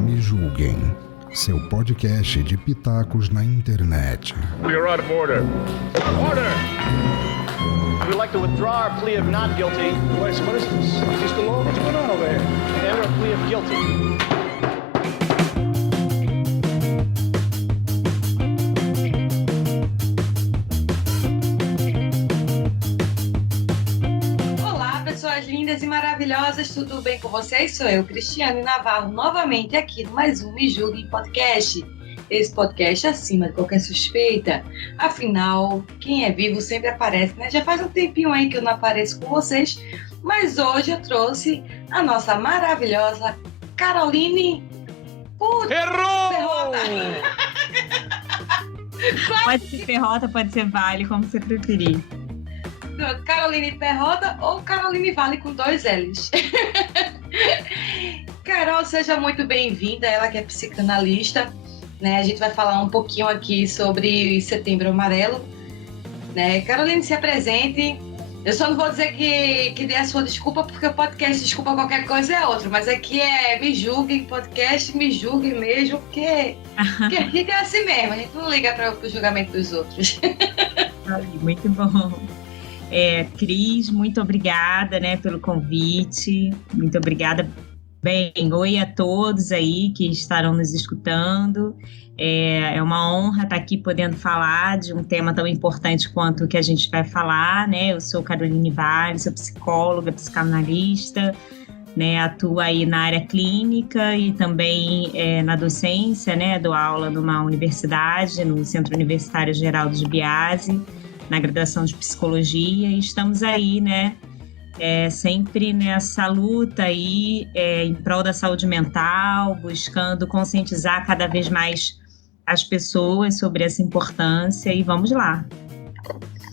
Me Julguem, seu podcast de pitacos na internet. We are out of order. Order! We'd like to withdraw our plea of not guilty. What is this? Is this the law? What's going on over here? And our plea of guilty. Lindas e maravilhosas, tudo bem com vocês? Sou eu, Cristiane Navarro, novamente aqui no mais um Me Julguem Podcast. Esse podcast acima de qualquer suspeita. Afinal, quem é vivo sempre aparece, né? Já faz um tempinho aí que eu não apareço com vocês, mas hoje eu trouxe a nossa maravilhosa Caroline. Errou! Pode ser Perrota, pode ser Vale, como você preferir. Caroline Perrota ou Caroline Vale com 2 L's. Carol, seja muito bem-vinda, ela que é psicanalista, né? A gente vai falar um pouquinho aqui sobre Setembro Amarelo, né? Caroline, se apresente. Eu só não vou dizer que dê a sua desculpa, porque o podcast Desculpa Qualquer Coisa é outro, mas aqui é Me Julguem Podcast, Me Julguem mesmo, porque aqui é assim mesmo, a gente não liga para o julgamento dos outros. Muito bom. Cris, muito obrigada, né, pelo convite, muito obrigada. Bem, oi a todos aí que estarão nos escutando. É uma honra estar aqui podendo falar de um tema tão importante quanto o que a gente vai falar, né? Eu sou Caroline Vale, sou psicóloga, psicanalista, né? Atuo aí na área clínica e também na docência, né? Dou aula numa universidade, no Centro Universitário Geraldo de Biase, na graduação de psicologia, e estamos aí, né, sempre nessa luta aí, em prol da saúde mental, buscando conscientizar cada vez mais as pessoas sobre essa importância, e vamos lá.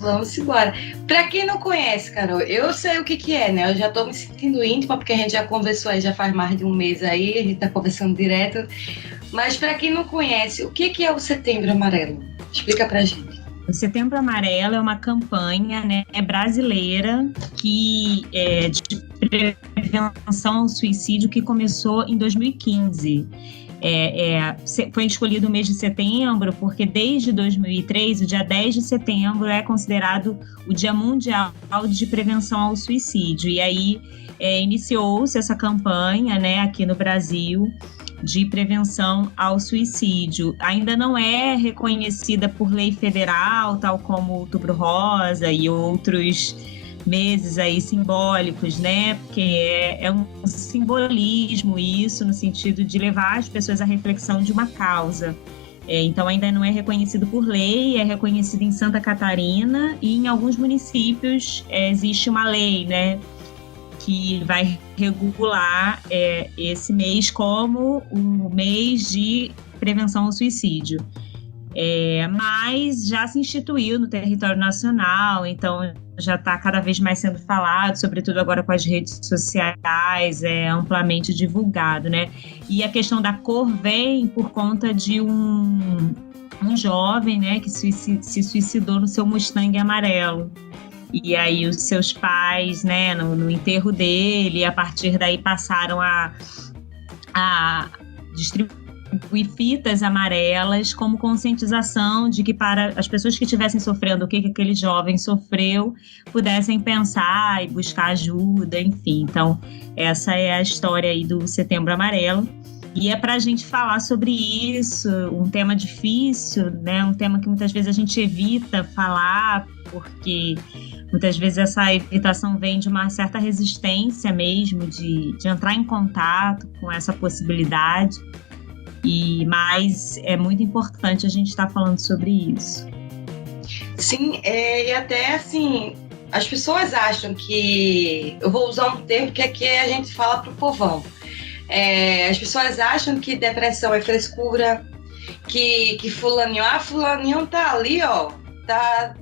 Vamos embora. Para quem não conhece, Carol, eu sei o que é, né? Eu já estou me sentindo íntima, porque a gente já conversou aí, já faz mais de um mês aí, a gente está conversando direto, mas para quem não conhece, o que é o Setembro Amarelo? Explica pra gente. O Setembro Amarelo é uma campanha, né, brasileira de prevenção ao suicídio que começou em 2015. Foi escolhido o mês de setembro porque desde 2003, o dia 10 de setembro é considerado o Dia Mundial de Prevenção ao Suicídio. E aí iniciou-se essa campanha, né, aqui no Brasil, de prevenção ao suicídio. Ainda não é reconhecida por lei federal, tal como o Outubro Rosa e outros meses aí simbólicos, né? Porque é um simbolismo isso, no sentido de levar as pessoas à reflexão de uma causa. Então ainda não é reconhecido por lei, é reconhecido em Santa Catarina e em alguns municípios existe uma lei, né, que vai regular esse mês como o mês de prevenção ao suicídio. Mas já se instituiu no território nacional, então já está cada vez mais sendo falado, sobretudo agora com as redes sociais, amplamente divulgado, né? E a questão da cor vem por conta de um jovem, né, que se suicidou no seu Mustang amarelo. E aí os seus pais, né, no enterro dele, a partir daí passaram a distribuir fitas amarelas como conscientização de que para as pessoas que estivessem sofrendo o que aquele jovem sofreu, pudessem pensar e buscar ajuda, enfim. Então, essa é a história aí do Setembro Amarelo. E é para a gente falar sobre isso, um tema difícil, né? Um tema que muitas vezes a gente evita falar, porque muitas vezes essa evitação vem de uma certa resistência mesmo, de entrar em contato com essa possibilidade. Mas é muito importante a gente estar falando sobre isso. Sim, e até assim, as pessoas acham que... Eu vou usar um termo que aqui a gente fala pro povão. As pessoas acham que depressão é frescura, que fulaninho tá ali, ó, tá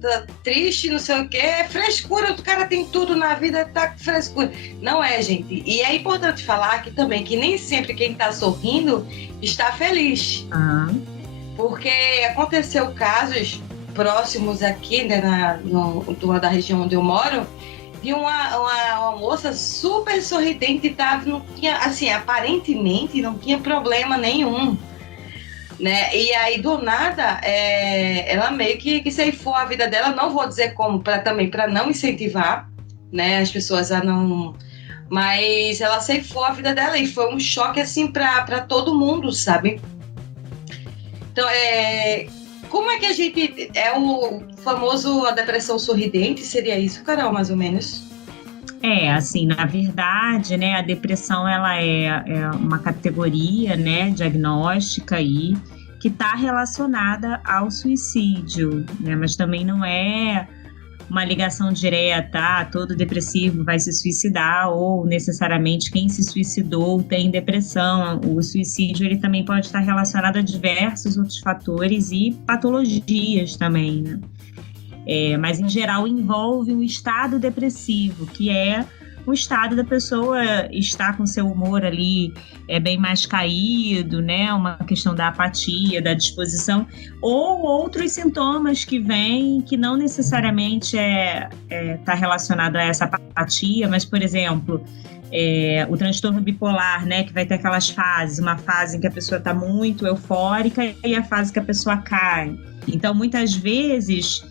triste, não sei o quê, é frescura, o cara tem tudo na vida, tá com frescura. Não é, gente. E é importante falar aqui também que nem sempre quem tá sorrindo está feliz. Porque aconteceu casos próximos aqui, né, da região onde eu moro, de uma moça super sorridente e não tinha, assim, aparentemente não tinha problema nenhum, né? E aí, do nada, ela meio que ceifou a vida dela. Não vou dizer como, para não incentivar, né, as pessoas a não... Mas ela ceifou a vida dela e foi um choque, assim, para todo mundo, sabe? Então, como é que a gente... É o famoso a depressão sorridente? Seria isso, Carol, mais ou menos? Assim, na verdade, né, a depressão, ela é uma categoria, né, diagnóstica aí, que está relacionada ao suicídio, né, mas também não é uma ligação direta, todo depressivo vai se suicidar, ou necessariamente quem se suicidou tem depressão. O suicídio, ele também pode estar relacionado a diversos outros fatores e patologias também, né? Mas, em geral, envolve um estado depressivo, que é o estado da pessoa estar com seu humor ali bem mais caído, né? Uma questão da apatia, da disposição, ou outros sintomas que vêm que não necessariamente tá relacionado a essa apatia, mas, por exemplo, o transtorno bipolar, né? Que vai ter aquelas fases, uma fase em que a pessoa está muito eufórica e a fase que a pessoa cai. Então, muitas vezes...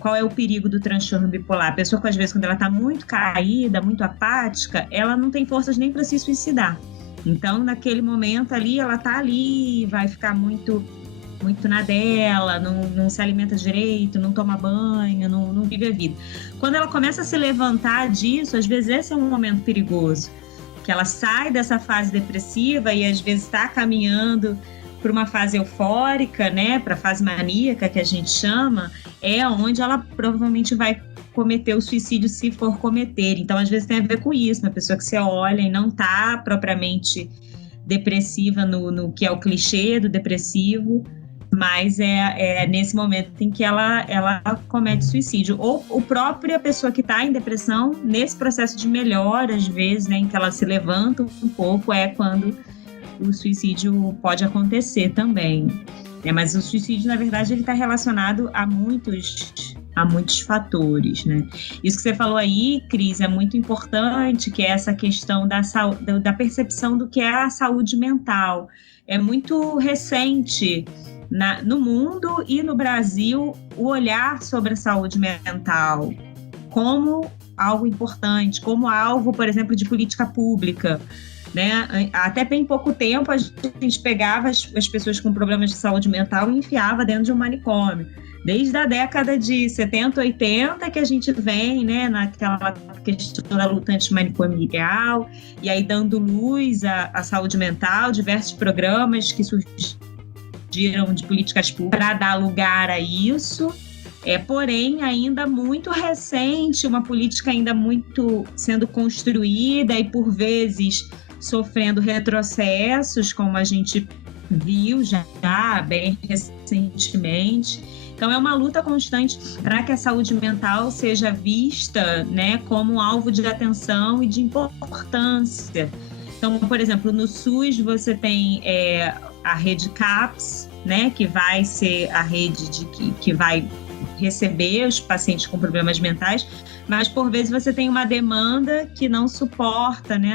qual é o perigo do transtorno bipolar? A pessoa, às vezes, quando ela está muito caída, muito apática, ela não tem forças nem para se suicidar. Então, naquele momento ali, ela está ali, vai ficar muito, muito na dela, não se alimenta direito, não toma banho, não vive a vida. Quando ela começa a se levantar disso, às vezes esse é um momento perigoso, que ela sai dessa fase depressiva e, às vezes, está caminhando para uma fase eufórica, né, para a fase maníaca, que a gente chama, onde ela provavelmente vai cometer o suicídio, se for cometer. Então, às vezes tem a ver com isso, uma pessoa que você olha e não está propriamente depressiva no que é o clichê do depressivo, mas é nesse momento em que ela comete suicídio. Ou a própria pessoa que está em depressão, nesse processo de melhora, às vezes, né, em que ela se levanta um pouco, quando o suicídio pode acontecer também. Mas o suicídio, na verdade, ele está relacionado a muitos fatores, né? Isso que você falou aí, Cris, é muito importante, que é essa questão da percepção do que é a saúde mental. É muito recente no mundo e no Brasil o olhar sobre a saúde mental como algo importante, como alvo, por exemplo, de política pública. Né? Até bem pouco tempo a gente pegava as pessoas com problemas de saúde mental e enfiava dentro de um manicômio. Desde a década de 70, 80 que a gente vem, né, naquela questão da luta antimanicomial, e aí dando luz à saúde mental, diversos programas que surgiram de políticas públicas para dar lugar a isso. Porém, ainda muito recente, uma política ainda muito sendo construída e, por vezes, sofrendo retrocessos, como a gente viu já bem recentemente. Então, é uma luta constante para que a saúde mental seja vista, né, como alvo de atenção e de importância. Então, por exemplo, no SUS você tem a rede CAPS, né, que vai ser a rede que vai receber os pacientes com problemas mentais, mas por vezes você tem uma demanda que não suporta, né?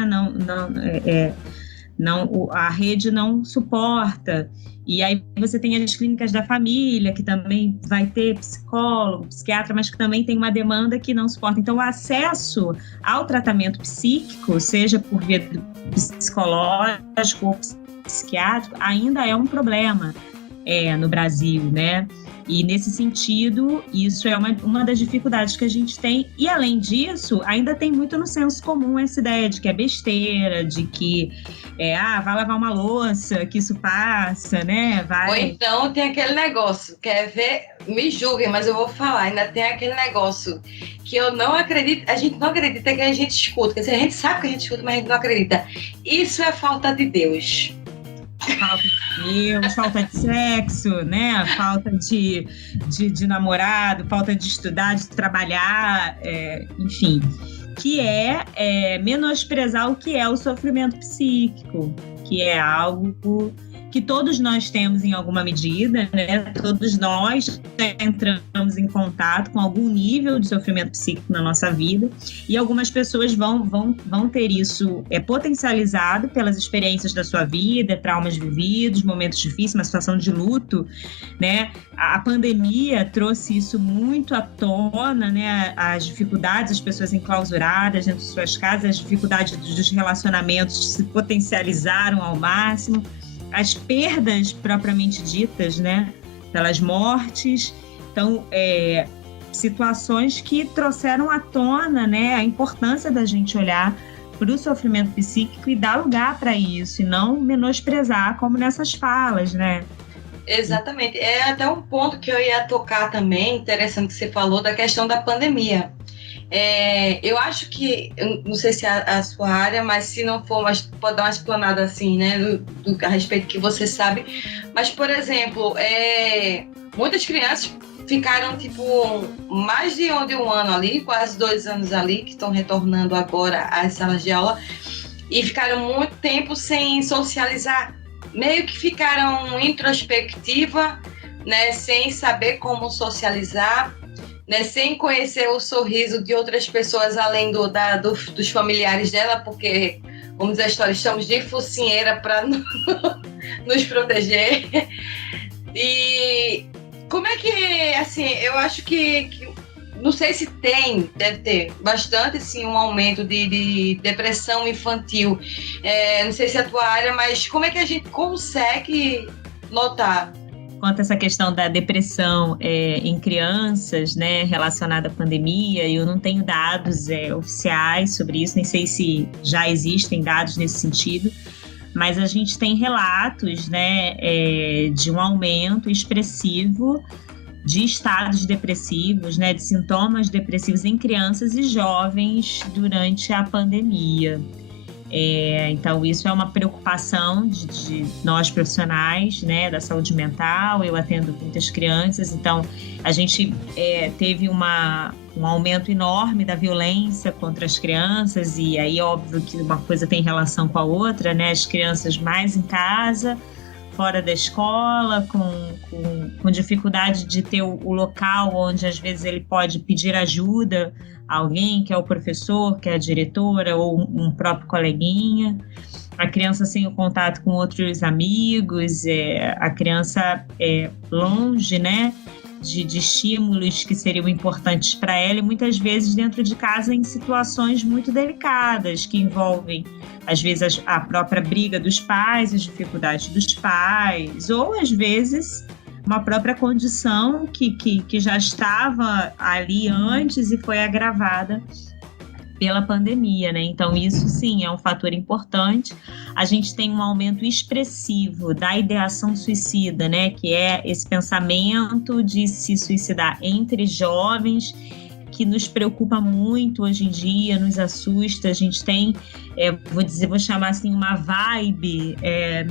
A rede não suporta. E aí você tem as clínicas da família, que também vai ter psicólogo, psiquiatra, mas que também tem uma demanda que não suporta. Então, o acesso ao tratamento psíquico, seja por via psicológico ou psiquiátrico, ainda é um problema no Brasil, né? E, nesse sentido, isso é uma das dificuldades que a gente tem. E, além disso, ainda tem muito no senso comum essa ideia de que é besteira, de que, vai lavar uma louça, que isso passa, né? Ou então tem aquele negócio, quer ver? Me julguem, mas eu vou falar. Ainda tem aquele negócio que eu não acredito, a gente não acredita que a gente escuta. Quer dizer, a gente sabe que a gente escuta, mas a gente não acredita. Isso é falta de Deus. Falta de Deus, falta de sexo, né? Falta de namorado, falta de estudar, de trabalhar, enfim. Que menosprezar o que é o sofrimento psíquico, que é algo que todos nós temos em alguma medida, né? Todos nós entramos em contato com algum nível de sofrimento psíquico na nossa vida, e algumas pessoas vão ter isso potencializado pelas experiências da sua vida, traumas vividos, momentos difíceis, uma situação de luto, né? A pandemia trouxe isso muito à tona, né? As dificuldades, as pessoas enclausuradas dentro de suas casas, as dificuldades dos relacionamentos se potencializaram ao máximo, as perdas propriamente ditas, né, pelas mortes. Então, situações que trouxeram à tona, né, a importância da gente olhar para o sofrimento psíquico e dar lugar para isso, e não menosprezar, como nessas falas, né? Exatamente. É até um ponto que eu ia tocar também, interessante que você falou, da questão da pandemia. Eu acho que, eu não sei se é a sua área, mas se não for, mas pode dar uma explanada assim, né, a respeito que você sabe. Mas, por exemplo, muitas crianças ficaram, tipo, mais de um ano ali, quase 2 anos ali, que estão retornando agora às salas de aula, e ficaram muito tempo sem socializar. Meio que ficaram introspectiva, né, sem saber como socializar, né, sem conhecer o sorriso de outras pessoas além dos familiares dela, porque, como diz a história, estamos de focinheira para nos proteger. E como é que, assim, eu acho que não sei se deve ter bastante, assim, um aumento de depressão infantil. Não sei se é a tua área, mas como é que a gente consegue notar? Quanto a essa questão da depressão em crianças, né, relacionada à pandemia, eu não tenho dados oficiais sobre isso, nem sei se já existem dados nesse sentido, mas a gente tem relatos, né, de um aumento expressivo de estados depressivos, né, de sintomas depressivos em crianças e jovens durante a pandemia. Então, isso é uma preocupação de nós profissionais, né, da saúde mental. Eu atendo muitas crianças, então a gente teve um aumento enorme da violência contra as crianças, e aí óbvio que uma coisa tem relação com a outra, né, as crianças mais em casa, fora da escola, com dificuldade de ter o local onde às vezes ele pode pedir ajuda a alguém, que é o professor, que é a diretora ou um próprio coleguinha. A criança sem o contato com outros amigos, a criança longe, né, de estímulos que seriam importantes para ela, e muitas vezes dentro de casa em situações muito delicadas, que envolvem às vezes a própria briga dos pais, as dificuldades dos pais, ou às vezes uma própria condição que já estava ali antes e foi agravada pela pandemia, né? Então, isso sim é um fator importante. A gente tem um aumento expressivo da ideação suicida, né? Que é esse pensamento de se suicidar entre jovens, que nos preocupa muito hoje em dia, nos assusta. A gente tem, vou chamar assim, uma vibe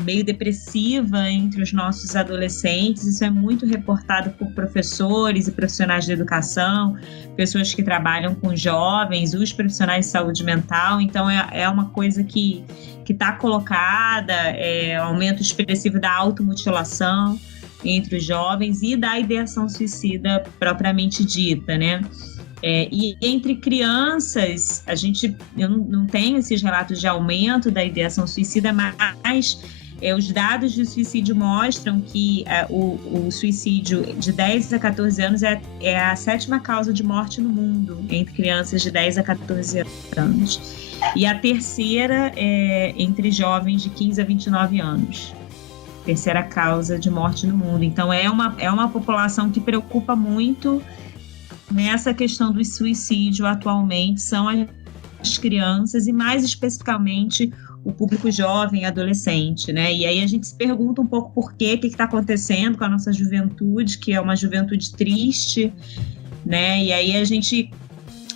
meio depressiva entre os nossos adolescentes. Isso é muito reportado por professores e profissionais de educação, pessoas que trabalham com jovens, os profissionais de saúde mental. Então, é uma coisa que está colocada, aumento expressivo da automutilação entre os jovens e da ideação suicida propriamente dita, né? E entre crianças, eu não tenho esses relatos de aumento da ideação suicida, mas os dados de suicídio mostram que o suicídio de 10 a 14 anos é a 7ª causa de morte no mundo, entre crianças de 10 a 14 anos. E a 3ª é entre jovens de 15 a 29 anos. 3ª causa de morte no mundo. Então, é uma população que preocupa muito. Nessa questão do suicídio atualmente são as crianças, e mais especificamente o público jovem, adolescente, né? E aí a gente se pergunta um pouco por quê, o que está acontecendo com a nossa juventude, que é uma juventude triste, né? E aí a gente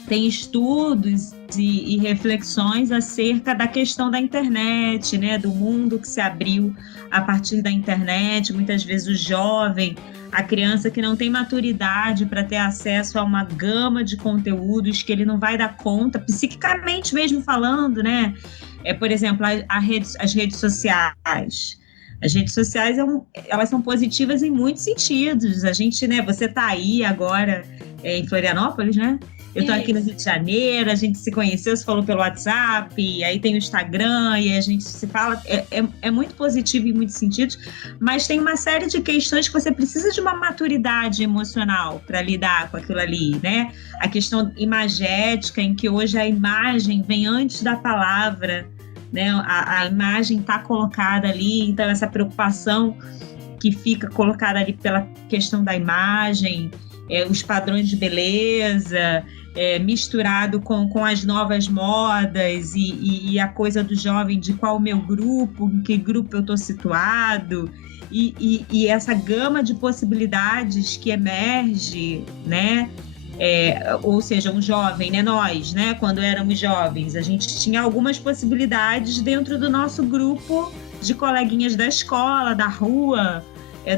tem estudos e reflexões acerca da questão da internet, né? Do mundo que se abriu a partir da internet. Muitas vezes o jovem, a criança que não tem maturidade para ter acesso a uma gama de conteúdos que ele não vai dar conta, psiquicamente mesmo falando, né? Por exemplo, as redes sociais, As redes sociais, elas são positivas em muitos sentidos. A gente, né, você está aí agora em Florianópolis, né? Eu estou aqui no Rio de Janeiro, a gente se conheceu, se falou pelo WhatsApp, aí tem o Instagram e a gente se fala. É muito positivo em muitos sentidos, mas tem uma série de questões que você precisa de uma maturidade emocional para lidar com aquilo ali, né? A questão imagética, em que hoje a imagem vem antes da palavra, né? A imagem está colocada ali, então essa preocupação que fica colocada ali pela questão da imagem, os padrões de beleza, misturado com as novas modas e a coisa do jovem de qual o meu grupo, em que grupo eu estou situado, e essa gama de possibilidades que emerge, né? Ou seja, um jovem, né? Nós, né? Quando éramos jovens, a gente tinha algumas possibilidades dentro do nosso grupo de coleguinhas da escola, da rua,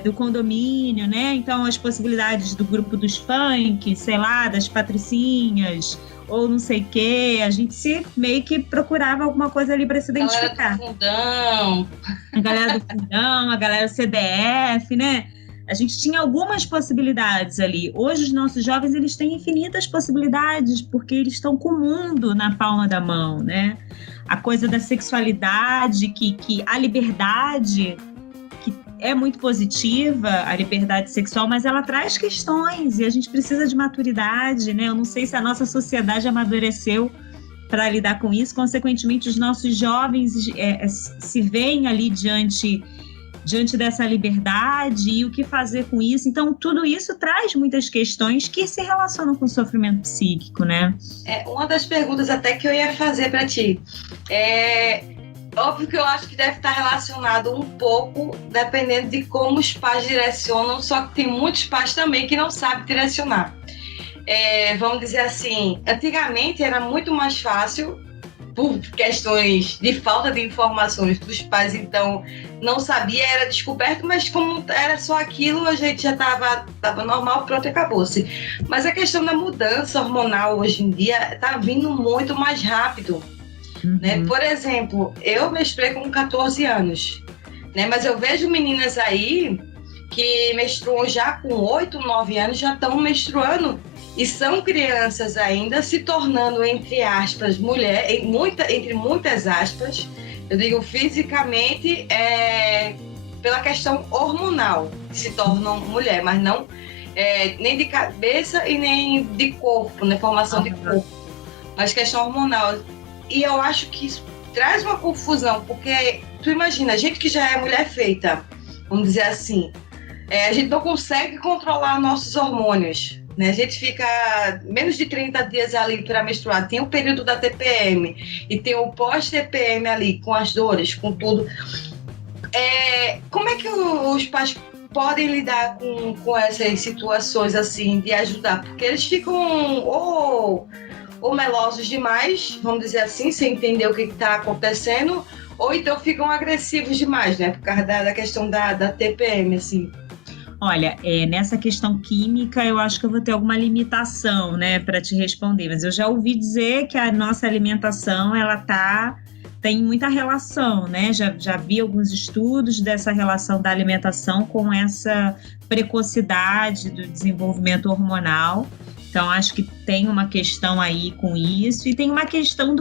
do condomínio, né? Então, as possibilidades do grupo dos funk, sei lá, das patricinhas, ou não sei o quê, a gente meio que procurava alguma coisa ali para se identificar. A galera do fundão, a galera do CDF, né? A gente tinha algumas possibilidades ali. Hoje, os nossos jovens, eles têm infinitas possibilidades, porque eles estão com o mundo na palma da mão, né? A coisa da sexualidade, que a liberdade, que é muito positiva, a liberdade sexual, mas ela traz questões e a gente precisa de maturidade, né? Eu não sei se a nossa sociedade amadureceu para lidar com isso. Consequentemente, os nossos jovens se veem ali diante dessa liberdade e o que fazer com isso. Então, tudo isso traz muitas questões que se relacionam com o sofrimento psíquico, né? Uma das perguntas até que eu ia fazer para ti óbvio que eu acho que deve estar relacionado um pouco, dependendo de como os pais direcionam, só que tem muitos pais também que não sabem direcionar. Vamos dizer assim, antigamente era muito mais fácil, por questões de falta de informações dos pais, então não sabia, era descoberto, mas como era só aquilo, a gente já estava normal, pronto, e acabou-se. Mas a questão da mudança hormonal hoje em dia está vindo muito mais rápido. Né? Por exemplo, eu menstruei com 14 anos, né? Mas eu vejo meninas aí que menstruam já com 8, 9 anos, já estão menstruando e são crianças ainda, se tornando, entre aspas, mulher, entre muitas aspas, eu digo fisicamente, pela questão hormonal, se tornam mulher, mas não nem de cabeça e nem de corpo, né? Formação de corpo, mas questão hormonal. E eu acho que isso traz uma confusão, porque tu imagina, a gente que já é mulher feita, vamos dizer assim, a gente não consegue controlar nossos hormônios, né? A gente fica menos de 30 dias ali para menstruar, tem o período da TPM e tem o pós-TPM ali, com as dores, com tudo. Como é que os pais podem lidar com essas situações assim, de ajudar? Porque eles ficam ou melosos demais, vamos dizer assim, sem entender o que está acontecendo, ou então ficam agressivos demais, né? Por causa da questão da TPM, assim. Olha, nessa questão química, eu acho que eu vou ter alguma limitação, né, para te responder, mas eu já ouvi dizer que a nossa alimentação, ela tem muita relação, né? Já vi alguns estudos dessa relação da alimentação com essa precocidade do desenvolvimento hormonal. Então, acho que tem uma questão aí com isso, e tem uma questão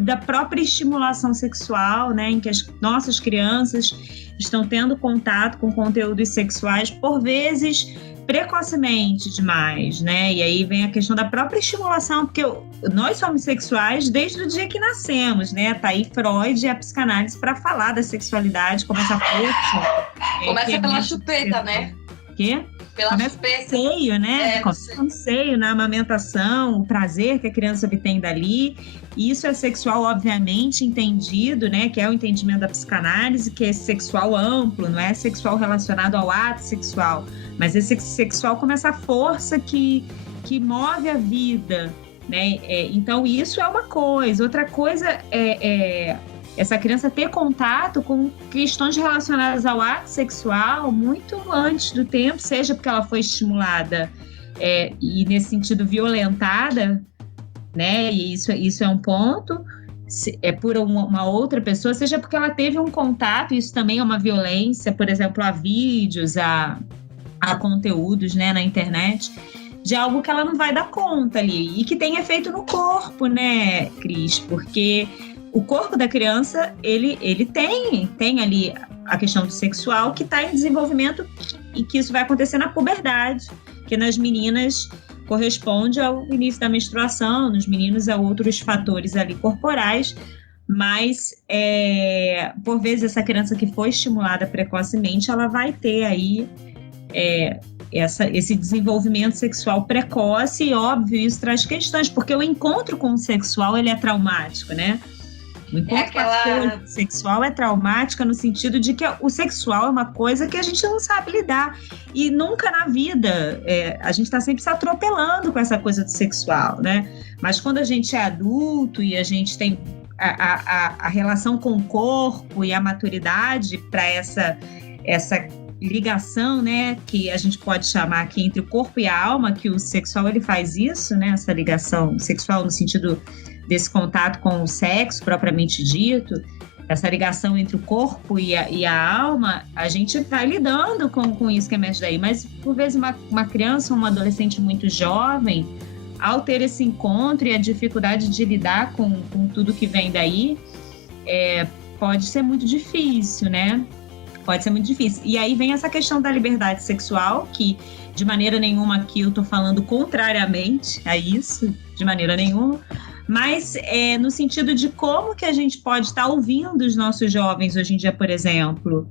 da própria estimulação sexual, né, em que as nossas crianças estão tendo contato com conteúdos sexuais, por vezes, precocemente demais, né? E aí vem a questão da própria estimulação, porque nós somos sexuais desde o dia que nascemos, né? Tá aí Freud e a psicanálise para falar da sexualidade, como essa força. Começa pela chupeta, né? Quê? Começa no seio, né? Começa no seio, na amamentação, o prazer que a criança obtém dali. Isso é sexual, obviamente, entendido, né? Que é o entendimento da psicanálise, que é sexual amplo, não é sexual relacionado ao ato sexual. Mas esse sexual como essa força que move a vida, né? Então, isso é uma coisa. Outra coisa é essa criança ter contato com questões relacionadas ao ato sexual muito antes do tempo, seja porque ela foi estimulada e, nesse sentido, violentada, né? E isso é um ponto. por uma outra pessoa, seja porque ela teve um contato, isso também é uma violência, por exemplo, a vídeos, a conteúdos, né, na internet, de algo que ela não vai dar conta ali, e que tem efeito no corpo, né, Cris? Porque o corpo da criança, ele tem ali a questão do sexual que está em desenvolvimento, e que isso vai acontecer na puberdade, que nas meninas corresponde ao início da menstruação, nos meninos a outros fatores ali corporais, mas por vezes essa criança que foi estimulada precocemente, ela vai ter aí esse desenvolvimento sexual precoce, e óbvio, isso traz questões, porque o encontro com o sexual, ele é traumático, né? O encontro com a coisa sexual é traumática no sentido de que o sexual é uma coisa que a gente não sabe lidar. E nunca na vida a gente está sempre se atropelando com essa coisa do sexual, né? Mas quando a gente é adulto e a gente tem a relação com o corpo e a maturidade para essa ligação, né, que a gente pode chamar aqui entre o corpo e a alma, que o sexual ele faz isso, né? Essa ligação sexual no sentido desse contato com o sexo propriamente dito, essa ligação entre o corpo e a alma, a gente vai lidando com isso que emerge daí. Mas, por vezes, uma criança ou uma adolescente muito jovem, ao ter esse encontro e a dificuldade de lidar com tudo que vem daí, pode ser muito difícil, né? Pode ser muito difícil. E aí vem essa questão da liberdade sexual, que de maneira nenhuma aqui eu estou falando contrariamente a isso, de maneira nenhuma, mas no sentido de como que a gente pode estar ouvindo os nossos jovens hoje em dia, por exemplo,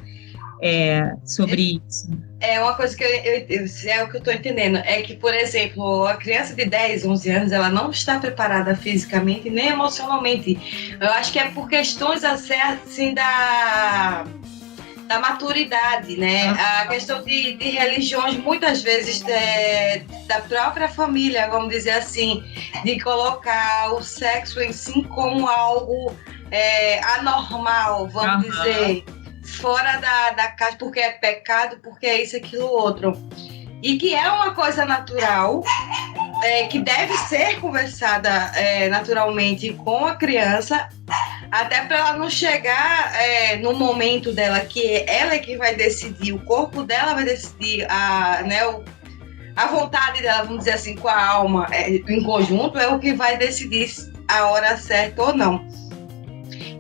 sobre isso. É uma coisa que é o que eu estou entendendo, é que, por exemplo, a criança de 10, 11 anos, ela não está preparada fisicamente nem emocionalmente. Eu acho que é por questões assim da maturidade, né? A questão de religiões, muitas vezes, da própria família, vamos dizer assim, de colocar o sexo em si como algo anormal, vamos dizer, fora da casa, porque é pecado, porque é isso, aquilo, outro. E que é uma coisa natural, que deve ser conversada naturalmente com a criança, até para ela não chegar no momento dela que ela é que vai decidir, o corpo dela vai decidir, a vontade dela, vamos dizer assim, com a alma em conjunto, é o que vai decidir a hora certa ou não.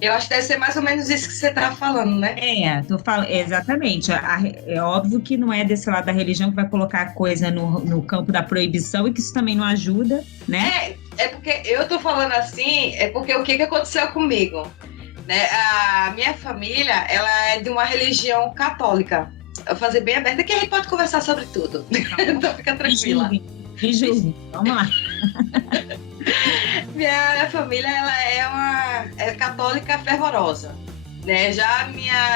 Eu acho que deve ser mais ou menos isso que você está falando, né? Exatamente. É óbvio que não é desse lado da religião que vai colocar a coisa no campo da proibição, e que isso também não ajuda, né? É porque eu tô falando assim, porque o que aconteceu comigo, né? A minha família, ela é de uma religião católica. Eu vou fazer bem aberta, que a gente pode conversar sobre tudo. Então fica tranquila. Vamos lá. Minha família, ela é católica fervorosa, né? Já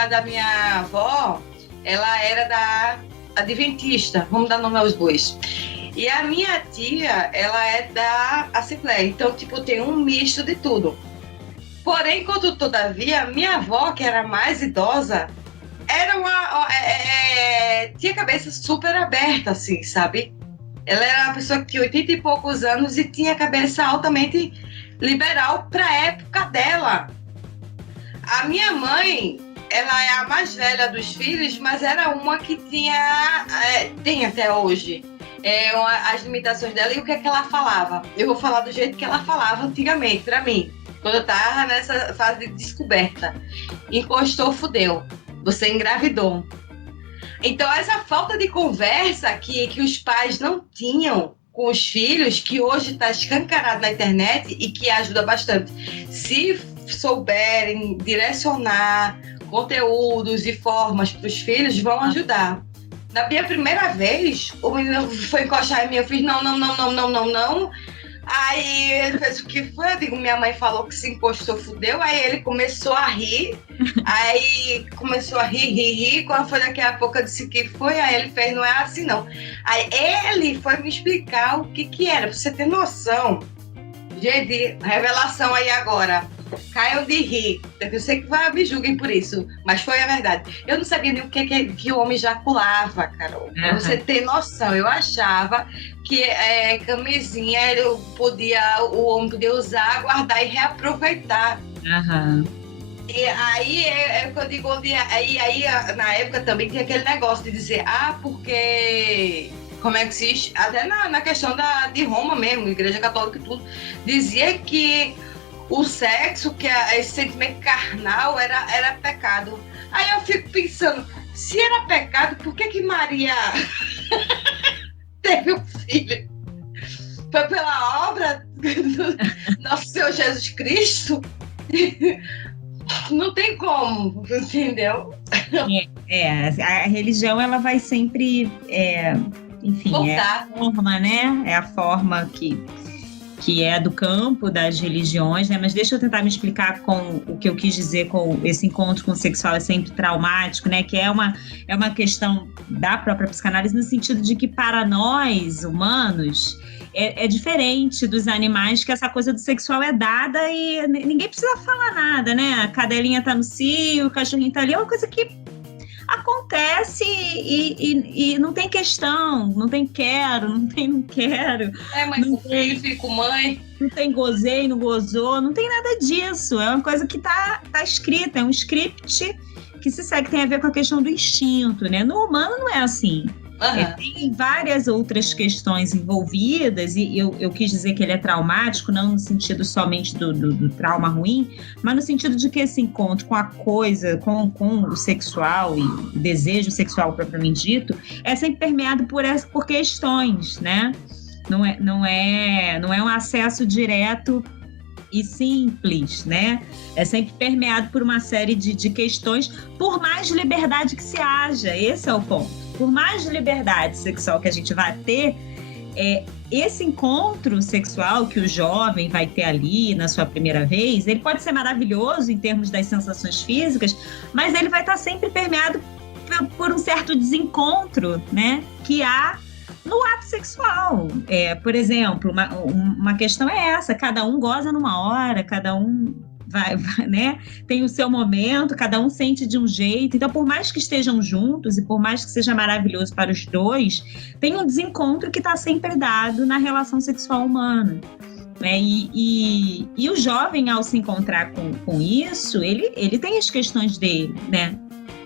da minha avó, ela era da adventista, vamos dar nome aos bois. E a minha tia, ela é da Assembleia, então, tipo, tem um misto de tudo. Porém, todavia, minha avó, que era mais idosa, era tinha a cabeça super aberta, assim, sabe? Ela era uma pessoa que tinha 80 e poucos anos e tinha a cabeça altamente liberal para a época dela. A minha mãe, ela é a mais velha dos filhos, mas era uma que tem até hoje as limitações dela e o que é que ela falava. Eu vou falar do jeito que ela falava antigamente, para mim, quando eu estava nessa fase de descoberta. Encostou, fudeu. Você engravidou. Então, essa falta de conversa que os pais não tinham com os filhos, que hoje está escancarado na internet e que ajuda bastante. Se souberem direcionar conteúdos e formas para os filhos, vão ajudar. Na minha primeira vez, o menino foi encostar em mim, eu fiz não. Aí ele fez o que foi? Eu digo, minha mãe falou que se encostou, fudeu. Aí ele começou a rir. Aí começou a rir. Quando foi daqui a pouco eu disse que foi. Aí ele fez, não é assim não. Aí ele foi me explicar o que era, pra você ter noção. Gente, revelação aí agora. caiam de rir. Eu sei que me julguem por isso, mas foi a verdade. Eu não sabia nem o que o homem ejaculava, Carol. Pra você ter noção, eu achava que camisinha o homem podia usar, guardar e reaproveitar. E aí é o que eu digo, aí na época também tinha aquele negócio de dizer, porque... Como é que se diz? Até na questão de Roma mesmo, Igreja Católica e tudo, dizia que o sexo, que esse sentimento carnal era pecado. Aí eu fico pensando, se era pecado, por que Maria teve um filho? Foi pela obra do nosso Senhor Jesus Cristo? Não tem como, entendeu? A religião, ela vai sempre... Enfim, voltar. É a forma, né? É a forma que é do campo das religiões, né? Mas deixa eu tentar me explicar com o que eu quis dizer com esse encontro com o sexual é sempre traumático, né? Que é uma questão da própria psicanálise no sentido de que para nós, humanos, é diferente dos animais, que essa coisa do sexual é dada e ninguém precisa falar nada, né? A cadelinha tá no cio, o cachorrinho tá ali, é uma coisa que acontece e não tem questão, não tem quero, não tem não quero. Mãe com filho, filho com mãe. Não tem gozei, não gozou, não tem nada disso. É uma coisa que tá escrita, é um script que se segue, tem a ver com a questão do instinto, né? No humano não é assim. Tem várias outras questões envolvidas e eu quis dizer que ele é traumático, não no sentido somente do trauma ruim, mas no sentido de que esse encontro com a coisa, com o sexual e o desejo sexual propriamente dito, é sempre permeado por questões, né? Não é um acesso direto e simples, né? É sempre permeado por uma série de questões, por mais liberdade que se haja, esse é o ponto. Por mais liberdade sexual que a gente vai ter, esse encontro sexual que o jovem vai ter ali na sua primeira vez, ele pode ser maravilhoso em termos das sensações físicas, mas ele vai estar sempre permeado por um certo desencontro, né, que há no ato sexual. Por exemplo, uma questão é essa, cada um goza numa hora, cada um vai, né? Tem o seu momento, cada um sente de um jeito. Então, por mais que estejam juntos e por mais que seja maravilhoso para os dois, tem um desencontro que está sempre dado na relação sexual humana. Né? E o jovem, ao se encontrar com isso, ele tem as questões dele, né?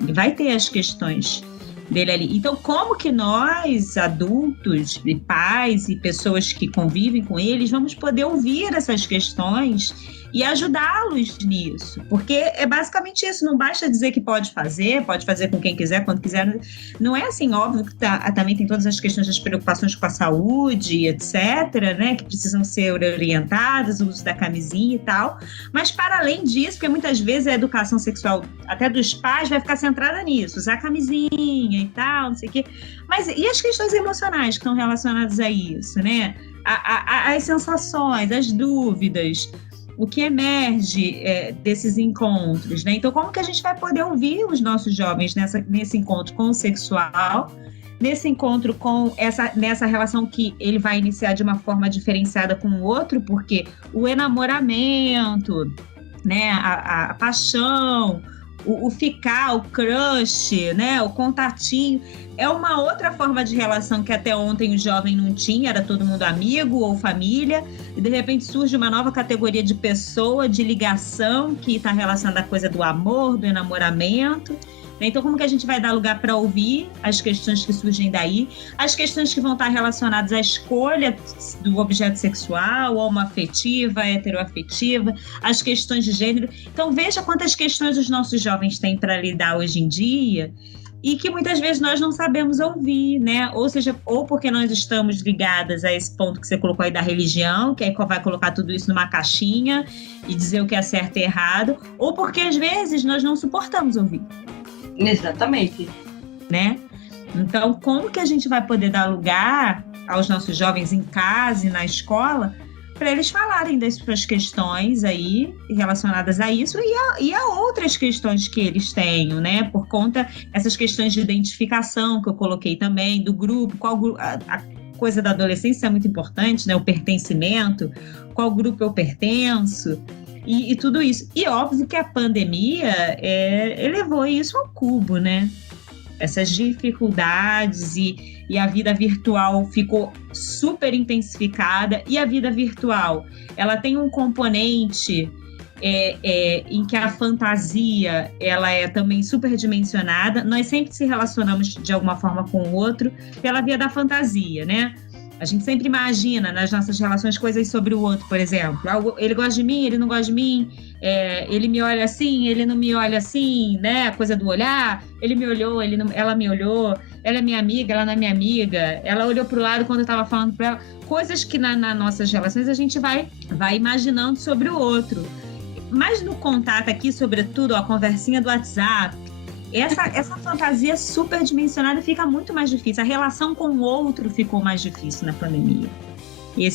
Ele vai ter as questões dele ali. Então, como que nós, adultos, e pais e pessoas que convivem com eles, vamos poder ouvir essas questões e ajudá-los nisso? Porque é basicamente isso, não basta dizer que pode fazer com quem quiser, quando quiser. Não é assim, óbvio que também tem todas as questões das preocupações com a saúde, etc., né, que precisam ser orientadas, o uso da camisinha e tal, mas para além disso, porque muitas vezes a educação sexual, até dos pais, vai ficar centrada nisso, usar camisinha e tal, não sei o quê, mas e as questões emocionais que estão relacionadas a isso, né? As sensações, as dúvidas, o que emerge desses encontros, né? Então, como que a gente vai poder ouvir os nossos jovens nesse encontro com o sexual, nesse encontro nessa relação que ele vai iniciar de uma forma diferenciada com o outro, porque o enamoramento, né? A paixão, o ficar, o crush, né? O contatinho, é uma outra forma de relação que até ontem o jovem não tinha, era todo mundo amigo ou família, e de repente surge uma nova categoria de pessoa, de ligação, que está relacionada à coisa do amor, do enamoramento. Então, como que a gente vai dar lugar para ouvir as questões que surgem daí, as questões que vão estar relacionadas à escolha do objeto sexual, homoafetiva, heteroafetiva, as questões de gênero. Então, veja quantas questões os nossos jovens têm para lidar hoje em dia e que muitas vezes nós não sabemos ouvir, né? Ou seja, ou porque nós estamos ligadas a esse ponto que você colocou aí da religião, que aí vai colocar tudo isso numa caixinha e dizer o que é certo e errado, ou porque às vezes nós não suportamos ouvir. Exatamente. Né? Então, como que a gente vai poder dar lugar aos nossos jovens em casa e na escola para eles falarem das suas questões aí relacionadas a isso e a outras questões que eles tenham, né? Por conta dessas questões de identificação que eu coloquei também, do grupo, qual grupo, a coisa da adolescência é muito importante, né? O pertencimento, qual grupo eu pertenço. e tudo isso. E óbvio que a pandemia elevou isso ao cubo, né? Essas dificuldades e a vida virtual ficou super intensificada. E a vida virtual, ela tem um componente em que a fantasia ela é também superdimensionada. Nós sempre se relacionamos de alguma forma com o outro pela via da fantasia, né? A gente sempre imagina nas nossas relações coisas sobre o outro, por exemplo. Ele gosta de mim, ele não gosta de mim, ele me olha assim, ele não me olha assim, né? A coisa do olhar, ele me olhou, ela me olhou, ela é minha amiga, ela não é minha amiga, ela olhou para o lado quando eu estava falando para ela. Coisas que nas nossas relações a gente vai imaginando sobre o outro. Mas no contato aqui, sobretudo, a conversinha do WhatsApp, essa fantasia superdimensionada fica muito mais difícil. A relação com o outro ficou mais difícil na pandemia. Que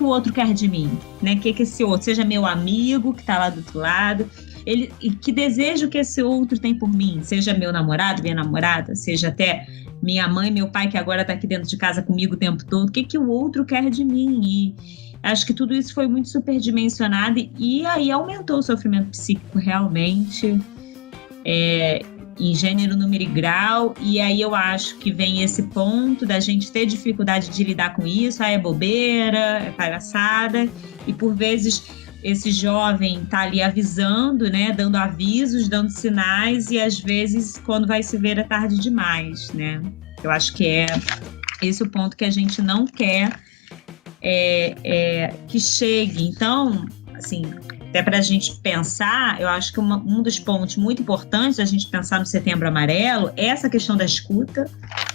o outro quer de mim, né? Que esse outro seja meu amigo que está lá do outro lado, e que desejo que esse outro tem por mim, seja meu namorado, minha namorada, seja até minha mãe, meu pai que agora está aqui dentro de casa comigo o tempo todo. O que o outro quer de mim? E acho que tudo isso foi muito superdimensionado e aí aumentou o sofrimento psíquico realmente. Em gênero, número e grau, e aí eu acho que vem esse ponto da gente ter dificuldade de lidar com isso. É bobeira, é palhaçada, e por vezes esse jovem tá ali avisando, né, dando avisos, dando sinais, e às vezes quando vai se ver é tarde demais, né? Eu acho que é esse o ponto que a gente não quer que chegue. Então, assim, até para a gente pensar, eu acho que um dos pontos muito importantes da gente pensar no Setembro Amarelo é essa questão da escuta,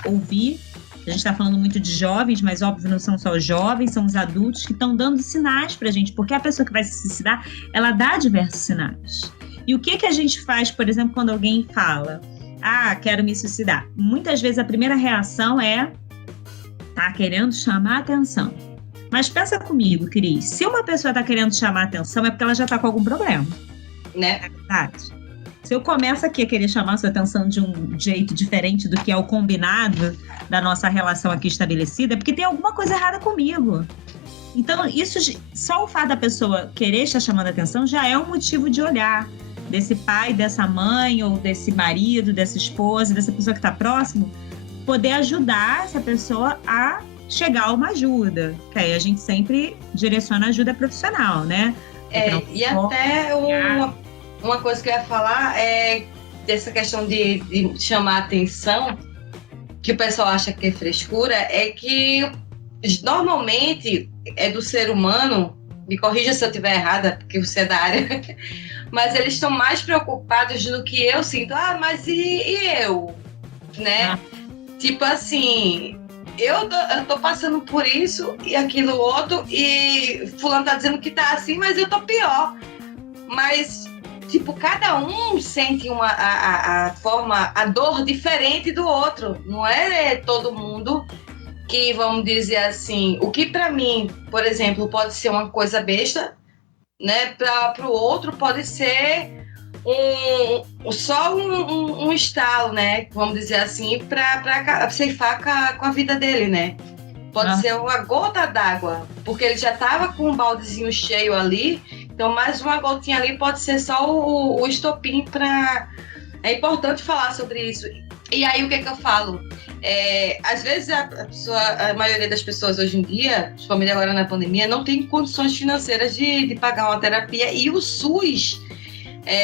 ouvir. A gente está falando muito de jovens, mas óbvio não são só os jovens, são os adultos que estão dando sinais para a gente, porque a pessoa que vai se suicidar, ela dá diversos sinais. E o que a gente faz, por exemplo, quando alguém fala, quero me suicidar? Muitas vezes a primeira reação tá querendo chamar a atenção. Mas pensa comigo, Cris, se uma pessoa está querendo chamar a atenção é porque ela já está com algum problema, né? É verdade. Se eu começo aqui a querer chamar a sua atenção de um jeito diferente do que é o combinado da nossa relação aqui estabelecida, é porque tem alguma coisa errada comigo. Então, isso, só o fato da pessoa querer estar chamando a atenção já é um motivo de olhar desse pai, dessa mãe, ou desse marido, dessa esposa, dessa pessoa que está próximo, poder ajudar essa pessoa a chegar a uma ajuda, que aí a gente sempre direciona ajuda profissional, né? E até uma coisa que eu ia falar é dessa questão de chamar atenção, que o pessoal acha que é frescura, é que normalmente é do ser humano, me corrija se eu estiver errada, porque você é da área, mas eles estão mais preocupados do que eu sinto. Mas e eu? Né? Tipo assim, eu tô passando por isso e aquilo outro, e fulano tá dizendo que tá assim, mas eu tô pior. Mas, tipo, cada um sente a dor diferente do outro. Não é todo mundo que, vamos dizer assim, o que pra mim, por exemplo, pode ser uma coisa besta, né? Pro outro pode ser só um estalo, né? Vamos dizer assim, pra ceifar com a vida dele, né? Pode ser uma gota d'água, porque ele já tava com um baldezinho cheio ali, então mais uma gotinha ali pode ser só o estopim pra... É importante falar sobre isso. E aí, o que eu falo? Às vezes a maioria das pessoas hoje em dia, principalmente agora na pandemia, não tem condições financeiras de pagar uma terapia, e o SUS...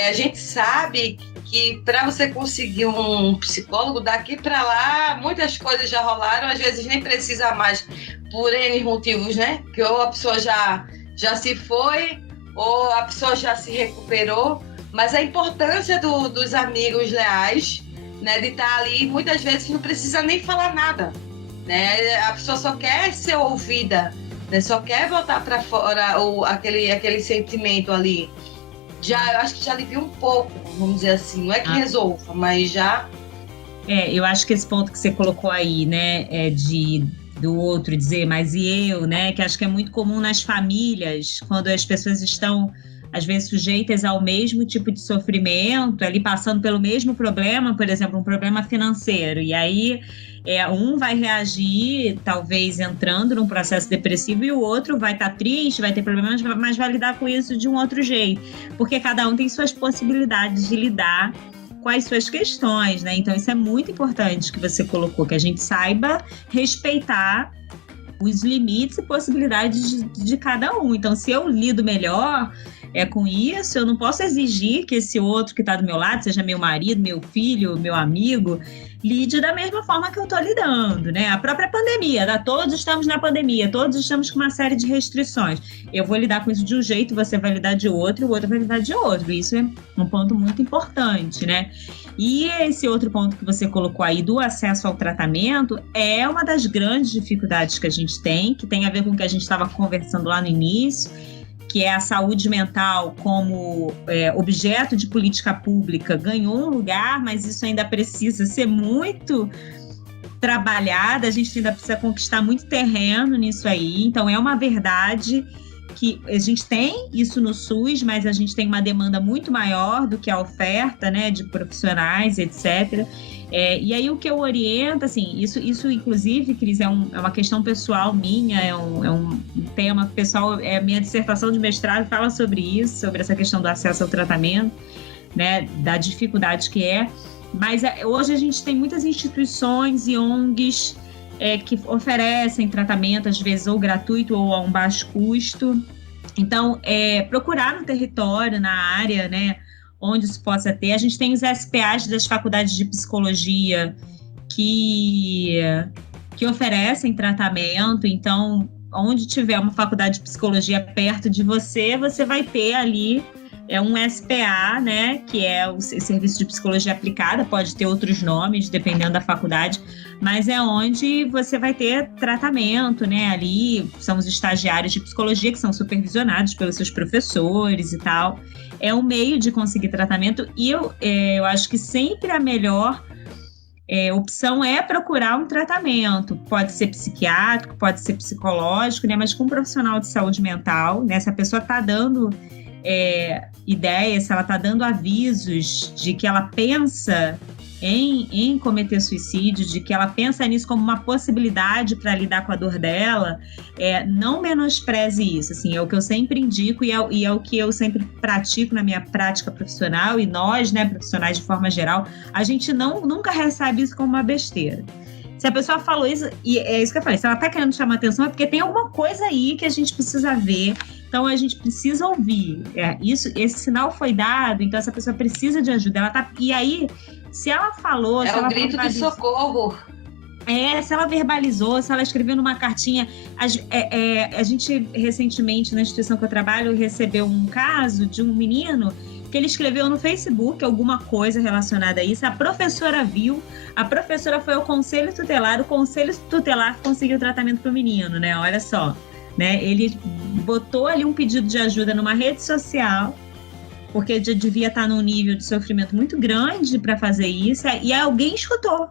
a gente sabe que para você conseguir um psicólogo, daqui para lá, muitas coisas já rolaram, às vezes nem precisa mais, por N motivos, né? Que ou a pessoa já se foi, ou a pessoa já se recuperou, mas a importância dos amigos leais, né? De estar ali, muitas vezes não precisa nem falar nada, né? A pessoa só quer ser ouvida, né? Só quer botar para fora aquele sentimento ali. Eu acho que já alivia um pouco, vamos dizer assim. Não é que resolva, mas já... eu acho que esse ponto que você colocou aí, né, do outro dizer, mas e eu, né, que acho que é muito comum nas famílias, quando as pessoas estão às vezes sujeitas ao mesmo tipo de sofrimento, ali passando pelo mesmo problema, por exemplo, um problema financeiro, e aí um vai reagir, talvez entrando num processo depressivo, e o outro vai estar triste, vai ter problemas, mas vai lidar com isso de um outro jeito, porque cada um tem suas possibilidades de lidar com as suas questões, né? Então isso é muito importante que você colocou, que a gente saiba respeitar os limites e possibilidades de cada um. Então, se eu lido melhor com isso, eu não posso exigir que esse outro que está do meu lado, seja meu marido, meu filho, meu amigo, lide da mesma forma que eu estou lidando, né? A própria pandemia, tá? Todos estamos na pandemia, todos estamos com uma série de restrições. Eu vou lidar com isso de um jeito, você vai lidar de outro, o outro vai lidar de outro. Isso é um ponto muito importante, né? E esse outro ponto que você colocou aí do acesso ao tratamento é uma das grandes dificuldades que a gente tem, que tem a ver com o que a gente estava conversando lá no início, que é a saúde mental como objeto de política pública, ganhou um lugar, mas isso ainda precisa ser muito trabalhado, a gente ainda precisa conquistar muito terreno nisso aí. Então, é uma verdade que a gente tem isso no SUS, mas a gente tem uma demanda muito maior do que a oferta, né, de profissionais, etc. E aí o que eu oriento, assim, isso inclusive, Cris, é uma questão pessoal minha, é um tema pessoal, minha dissertação de mestrado fala sobre isso, sobre essa questão do acesso ao tratamento, né, da dificuldade que é, mas hoje a gente tem muitas instituições e ONGs que oferecem tratamento, às vezes ou gratuito ou a um baixo custo. Então, procurar no território, na área, né, onde isso possa ter. A gente tem os SPAs das faculdades de psicologia que oferecem tratamento. Então, onde tiver uma faculdade de psicologia perto de você, você vai ter ali um SPA, né, que é o Serviço de Psicologia Aplicada, pode ter outros nomes, dependendo da faculdade, mas é onde você vai ter tratamento, né, ali são os estagiários de psicologia que são supervisionados pelos seus professores e tal, é um meio de conseguir tratamento, e eu acho que sempre a melhor opção é procurar um tratamento, pode ser psiquiátrico, pode ser psicológico, né, mas com um profissional de saúde mental, né, se a pessoa está dando ideias, se ela está dando avisos de que ela pensa em cometer suicídio, de que ela pensa nisso como uma possibilidade para lidar com a dor dela, não menospreze isso, assim, é o que eu sempre indico e é o que eu sempre pratico na minha prática profissional, e nós, né, profissionais de forma geral, a gente nunca recebe isso como uma besteira. Se a pessoa falou isso, e é isso que eu falei, se ela está querendo chamar atenção é porque tem alguma coisa aí que a gente precisa ver, então a gente precisa ouvir. Esse sinal foi dado, então essa pessoa precisa de ajuda. E aí, se ela falou... É o grito de socorro. Se ela verbalizou, se ela escreveu numa cartinha... A gente, recentemente, na instituição que eu trabalho, recebeu um caso de um menino que ele escreveu no Facebook alguma coisa relacionada a isso, a professora viu, a professora foi ao conselho tutelar, o conselho tutelar conseguiu tratamento para o menino, né? Olha só, né? Ele botou ali um pedido de ajuda numa rede social, porque já devia estar num nível de sofrimento muito grande para fazer isso, e alguém escutou.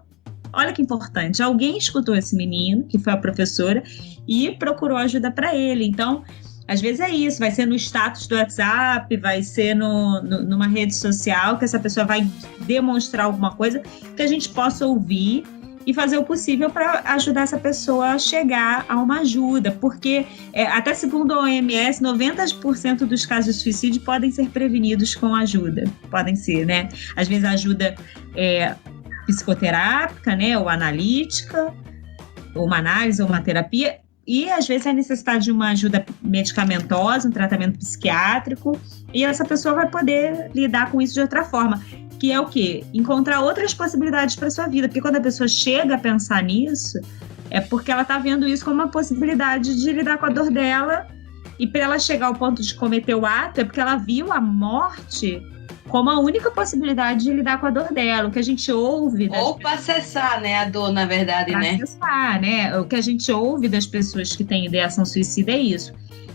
Olha que importante, alguém escutou esse menino, que foi a professora, e procurou ajuda para ele. Então, às vezes é isso, vai ser no status do WhatsApp, vai ser numa rede social que essa pessoa vai demonstrar alguma coisa que a gente possa ouvir e fazer o possível para ajudar essa pessoa a chegar a uma ajuda, porque até segundo a OMS, 90% dos casos de suicídio podem ser prevenidos com ajuda, podem ser, né? Às vezes a ajuda psicoterápica, né, ou analítica, ou uma análise, ou uma terapia, e às vezes a necessidade de uma ajuda medicamentosa, um tratamento psiquiátrico, e essa pessoa vai poder lidar com isso de outra forma, que é o quê? Encontrar outras possibilidades para sua vida, porque quando a pessoa chega a pensar nisso, é porque ela está vendo isso como uma possibilidade de lidar com a dor dela, e para ela chegar ao ponto de cometer o ato, é porque ela viu a morte como a única possibilidade de lidar com a dor dela, o que a gente ouve... Ou para acessar, né, a dor, na verdade, né? Acessar, né? O que a gente ouve das pessoas que têm ideação suicida é isso,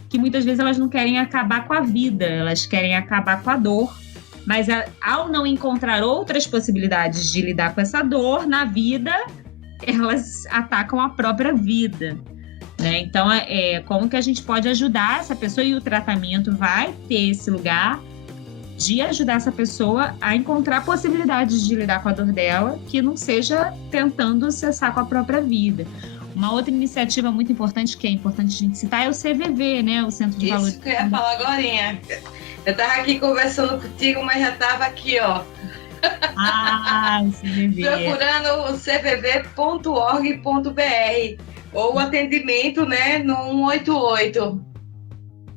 que muitas vezes elas não querem acabar com a vida, elas querem acabar com a dor, mas ao não encontrar outras possibilidades de lidar com essa dor na vida, elas atacam a própria vida, né? Então, como que a gente pode ajudar essa pessoa, e o tratamento vai ter esse lugar de ajudar essa pessoa a encontrar possibilidades de lidar com a dor dela, que não seja tentando cessar com a própria vida. Uma outra iniciativa muito importante, que é importante a gente citar, é o CVV, né? O Centro de Valores. Isso que eu ia falar agorinha. Eu estava aqui conversando contigo, mas já estava aqui, ó. O CVV. Procurando o cvv.org.br ou o atendimento, né, no 188.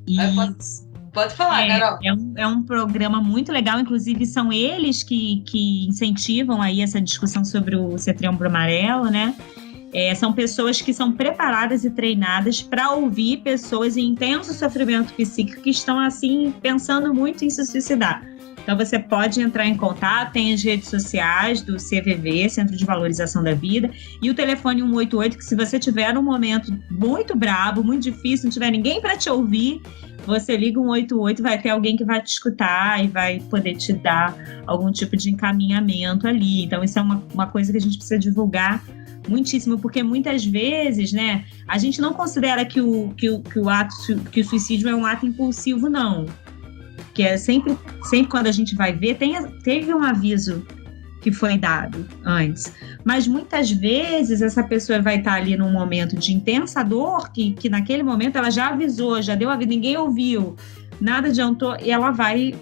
Isso. Pode falar, Carol. É um programa muito legal, inclusive são eles que incentivam aí essa discussão sobre o Setembro Amarelo, né? São pessoas que são preparadas e treinadas para ouvir pessoas em intenso sofrimento psíquico que estão, assim, pensando muito em se suicidar. Então, você pode entrar em contato, tem as redes sociais do CVV, Centro de Valorização da Vida, e o telefone 188, que se você tiver um momento muito brabo, muito difícil, não tiver ninguém para te ouvir, você liga 188, vai ter alguém que vai te escutar e vai poder te dar algum tipo de encaminhamento ali. Então, isso é uma coisa que a gente precisa divulgar muitíssimo, porque muitas vezes, né, a gente não considera que o suicídio é um ato impulsivo, não. Que é sempre quando a gente vai ver, teve um aviso que foi dado antes. Mas muitas vezes essa pessoa vai estar ali num momento de intensa dor, que naquele momento ela já avisou, já deu a vida, ninguém ouviu, nada adiantou, e ela vai,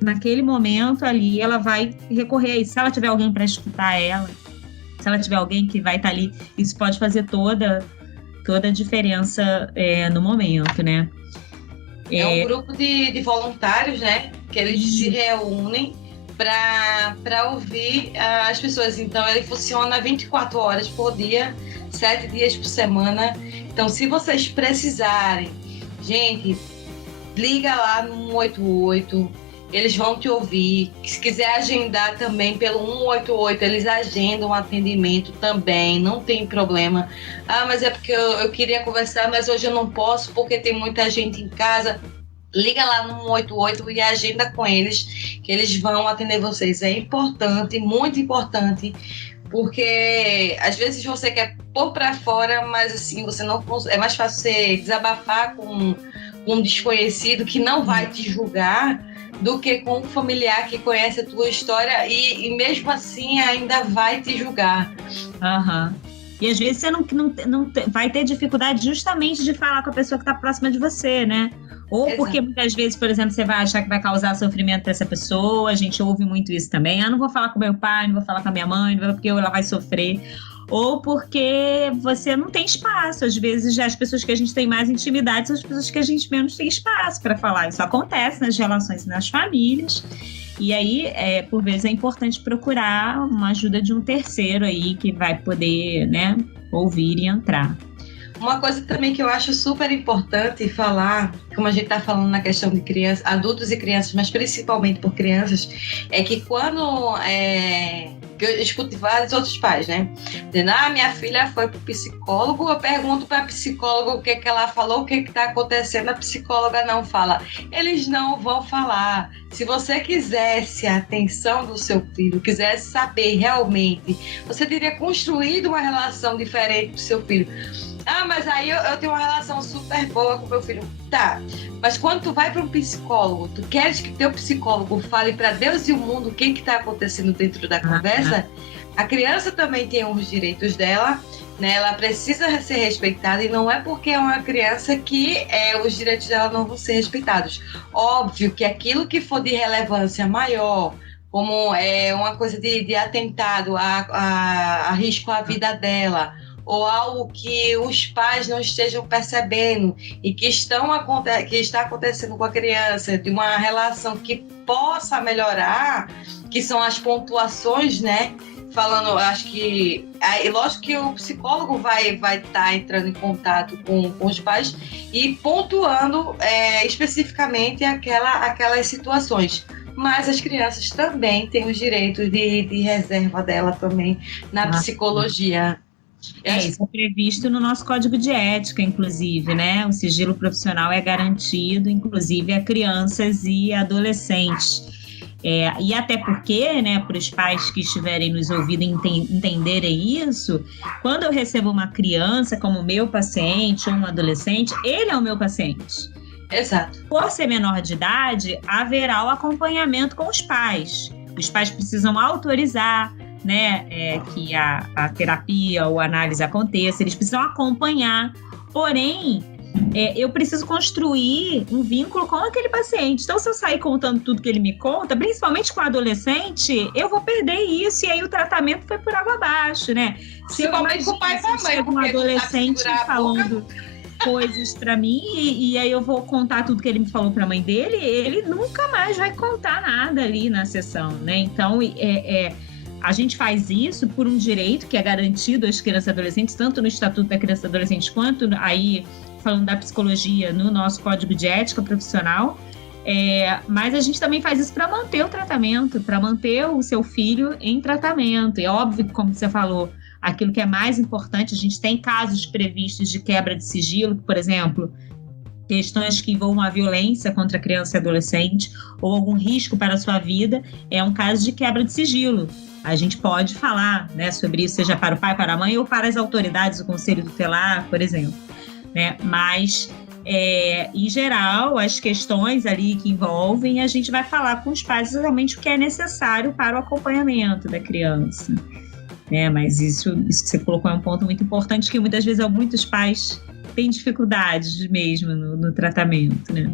naquele momento ali, ela vai recorrer a isso. Se ela tiver alguém para escutar ela, se ela tiver alguém que vai estar ali, isso pode fazer toda a diferença no momento, né? É um grupo de voluntários, né? Que eles se reúnem para ouvir as pessoas. Então, ele funciona 24 horas por dia, 7 dias por semana. Então, se vocês precisarem, gente, liga lá no 188, eles vão te ouvir. Se quiser agendar também pelo 188, eles agendam um atendimento também, não tem problema. Mas é porque eu queria conversar, mas hoje eu não posso porque tem muita gente em casa. Liga lá no 188 e agenda com eles, que eles vão atender vocês. É importante, muito importante, porque às vezes você quer pôr para fora, mas assim, você não consegue. É mais fácil você desabafar com um desconhecido que não vai te julgar do que com um familiar que conhece a tua história e mesmo assim ainda vai te julgar. E às vezes você não vai ter dificuldade justamente de falar com a pessoa que está próxima de você, né? Ou porque muitas vezes, por exemplo, você vai achar que vai causar sofrimento para essa pessoa, a gente ouve muito isso também. Não vou falar com meu pai, não vou falar com a minha mãe, porque ela vai sofrer. Ou porque você não tem espaço. Às vezes, as pessoas que a gente tem mais intimidade são as pessoas que a gente menos tem espaço para falar. Isso acontece nas relações e nas famílias. E aí, por vezes, é importante procurar uma ajuda de um terceiro aí que vai poder, né, ouvir e entrar. Uma coisa também que eu acho super importante falar, como a gente está falando na questão de crianças, adultos e crianças, mas principalmente por crianças, é que quando... que eu escuto vários outros pais, né? Dizendo, minha filha foi pro psicólogo, eu pergunto pra psicóloga o que ela falou, o que tá acontecendo, a psicóloga não fala. Eles não vão falar. Se você quisesse a atenção do seu filho, quisesse saber realmente, você teria construído uma relação diferente com o seu filho. Mas aí eu tenho uma relação super boa com meu filho. Tá, mas quando tu vai para um psicólogo, tu queres que teu psicólogo fale para Deus e o mundo o que está acontecendo dentro da conversa? A criança também tem os direitos dela, né? Ela precisa ser respeitada e não é porque é uma criança que os direitos dela não vão ser respeitados. Óbvio que aquilo que for de relevância maior, como uma coisa de atentado a risco à vida dela, ou algo que os pais não estejam percebendo e que está acontecendo com a criança, de uma relação que possa melhorar, que são as pontuações, né? Falando, acho que... lógico que o psicólogo vai estar entrando em contato com os pais e pontuando especificamente aquelas situações. Mas as crianças também têm os direitos de reserva dela também na psicologia. Isso é previsto no nosso Código de Ética, inclusive, né? O sigilo profissional é garantido, inclusive, a crianças e adolescentes. E até porque, né, para os pais que estiverem nos ouvindo entenderem isso, quando eu recebo uma criança como meu paciente ou um adolescente, ele é o meu paciente. Exato. Por ser menor de idade, haverá o acompanhamento com os pais. Os pais precisam autorizar, né, que a terapia ou a análise aconteça, eles precisam acompanhar. Porém, eu preciso construir um vínculo com aquele paciente. Então, se eu sair contando tudo que ele me conta, principalmente com o adolescente, eu vou perder isso. E aí o tratamento foi por água abaixo, né? Se eu Principalmente com o pai e com a mãe, um adolescente falando coisas para mim e aí eu vou contar tudo que ele me falou para a mãe dele, ele nunca mais vai contar nada ali na sessão, né? Então, a gente faz isso por um direito que é garantido às crianças e adolescentes, tanto no Estatuto da Criança e Adolescente, quanto aí, falando da psicologia, no nosso Código de Ética Profissional. Mas a gente também faz isso para manter o tratamento, para manter o seu filho em tratamento. E é óbvio que, como você falou, aquilo que é mais importante, a gente tem casos previstos de quebra de sigilo, por exemplo, questões que envolvam a violência contra a criança e adolescente ou algum risco para a sua vida, é um caso de quebra de sigilo. A gente pode falar, né, sobre isso, seja para o pai, para a mãe ou para as autoridades, o conselho tutelar, por exemplo, né? Mas, em geral, as questões ali que envolvem, a gente vai falar com os pais exatamente o que é necessário para o acompanhamento da criança. Mas isso que você colocou é um ponto muito importante, que muitas vezes muitos pais têm dificuldades mesmo no tratamento, né?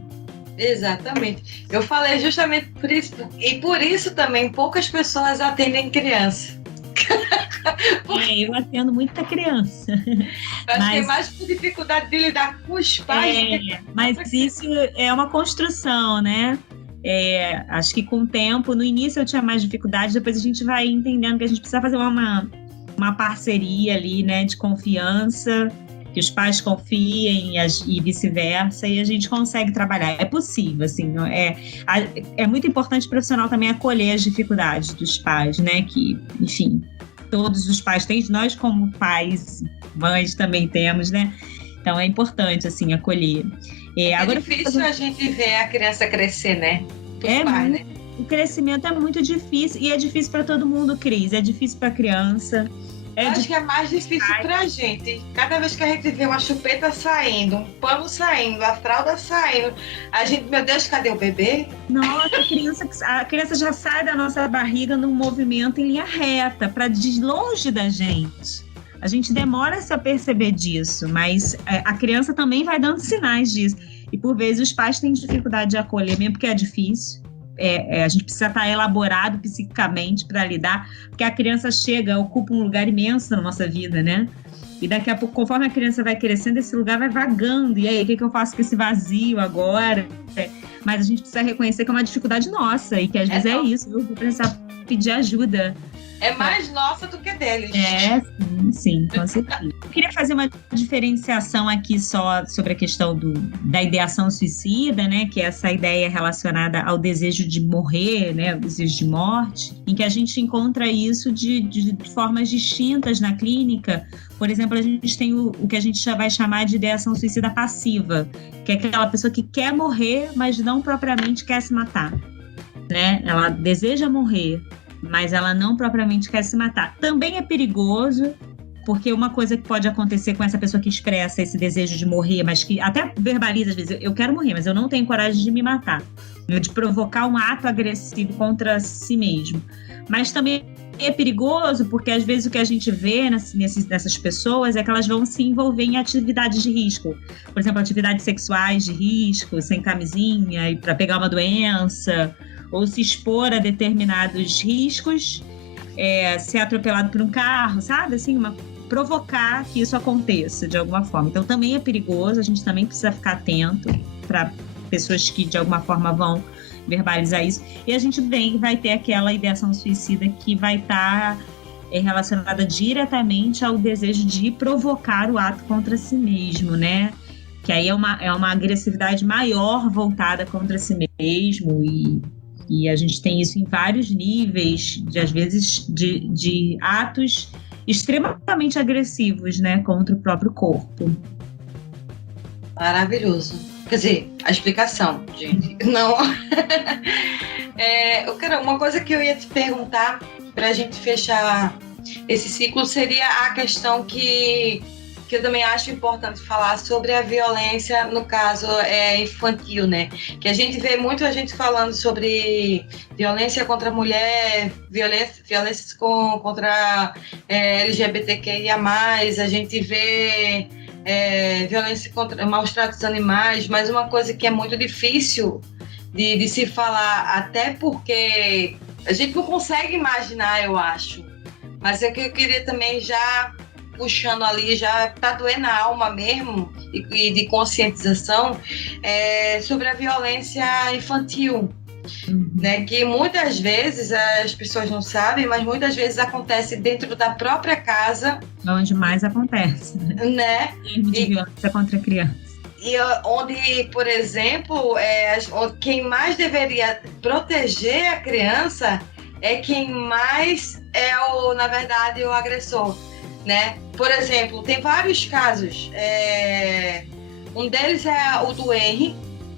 Exatamente. Eu falei justamente por isso, e por isso também poucas pessoas atendem criança. Eu atendo muita criança. Acho que é mais por dificuldade de lidar com os pais. Mas isso é uma construção, né? Acho que com o tempo, no início eu tinha mais dificuldade, depois a gente vai entendendo que a gente precisa fazer uma parceria ali, né, de confiança, que os pais confiem e vice-versa, e a gente consegue trabalhar. É possível, assim, é muito importante o profissional também acolher as dificuldades dos pais, né, que, enfim, todos os pais têm, nós como pais, mães também temos, né, então é importante, assim, acolher. Agora, difícil a gente ver a criança crescer, né? Pai, né? O crescimento é muito difícil, e é difícil para todo mundo, Cris, é difícil para a criança. Acho que é mais difícil pra gente. Cada vez que a gente vê uma chupeta saindo, um pano saindo, a fralda saindo, a gente, meu Deus, cadê o bebê? Nossa, a criança já sai da nossa barriga num movimento em linha reta, para longe da gente. A gente demora a perceber disso, mas a criança também vai dando sinais disso. E por vezes os pais têm dificuldade de acolher, mesmo porque é difícil. A gente precisa estar elaborado psiquicamente para lidar, porque a criança ocupa um lugar imenso na nossa vida, né? E daqui a pouco, conforme a criança vai crescendo, esse lugar vai vagando. E aí, o que eu faço com esse vazio agora? Mas a gente precisa reconhecer que é uma dificuldade nossa e que às vezes é isso, eu vou precisar pedir ajuda. É mais nossa do que deles. Sim, com certeza. Eu queria fazer uma diferenciação aqui só sobre a questão da ideação suicida, né? Que é essa ideia relacionada ao desejo de morrer, né? O desejo de morte, em que a gente encontra isso de formas distintas na clínica. Por exemplo, a gente tem o que a gente já vai chamar de ideação suicida passiva, que é aquela pessoa que quer morrer, mas não propriamente quer se matar, né? Ela deseja morrer, mas ela não propriamente quer se matar. Também é perigoso, porque uma coisa que pode acontecer com essa pessoa que expressa esse desejo de morrer, mas que até verbaliza às vezes, eu quero morrer, mas eu não tenho coragem de me matar, de provocar um ato agressivo contra si mesmo. Mas também é perigoso, porque às vezes o que a gente vê nessas pessoas é que elas vão se envolver em atividades de risco. Por exemplo, atividades sexuais de risco, sem camisinha, para pegar uma doença, ou se expor a determinados riscos, ser atropelado por um carro, sabe? Assim, provocar que isso aconteça de alguma forma. Então também é perigoso, a gente também precisa ficar atento para pessoas que de alguma forma vão verbalizar isso. E a gente vai ter aquela ideação suicida que vai estar relacionada diretamente ao desejo de provocar o ato contra si mesmo, né? Que aí é uma agressividade maior voltada contra si mesmo, e a gente tem isso em vários níveis, às vezes de atos extremamente agressivos, né, contra o próprio corpo. Maravilhoso. Quer dizer, a explicação, gente. Não. Uma coisa que eu ia te perguntar para a gente fechar esse ciclo seria a questão que eu também acho importante falar sobre a violência, no caso infantil, né? Que a gente vê muito a gente falando sobre violência contra a mulher, violências contra LGBTQIA+, a gente vê violência contra maus tratos dos animais, mas uma coisa que é muito difícil de se falar, até porque a gente não consegue imaginar, eu acho. Mas é que eu queria também já puxando ali, já para doer na alma mesmo, e de conscientização, sobre a violência infantil. Né? Que muitas vezes as pessoas não sabem, mas muitas vezes acontece dentro da própria casa. Onde mais acontece, né? De violência contra a criança. E onde, por exemplo, quem mais deveria proteger a criança é quem mais na verdade, o agressor, né? Por exemplo, tem vários casos. Um deles é o do Henry,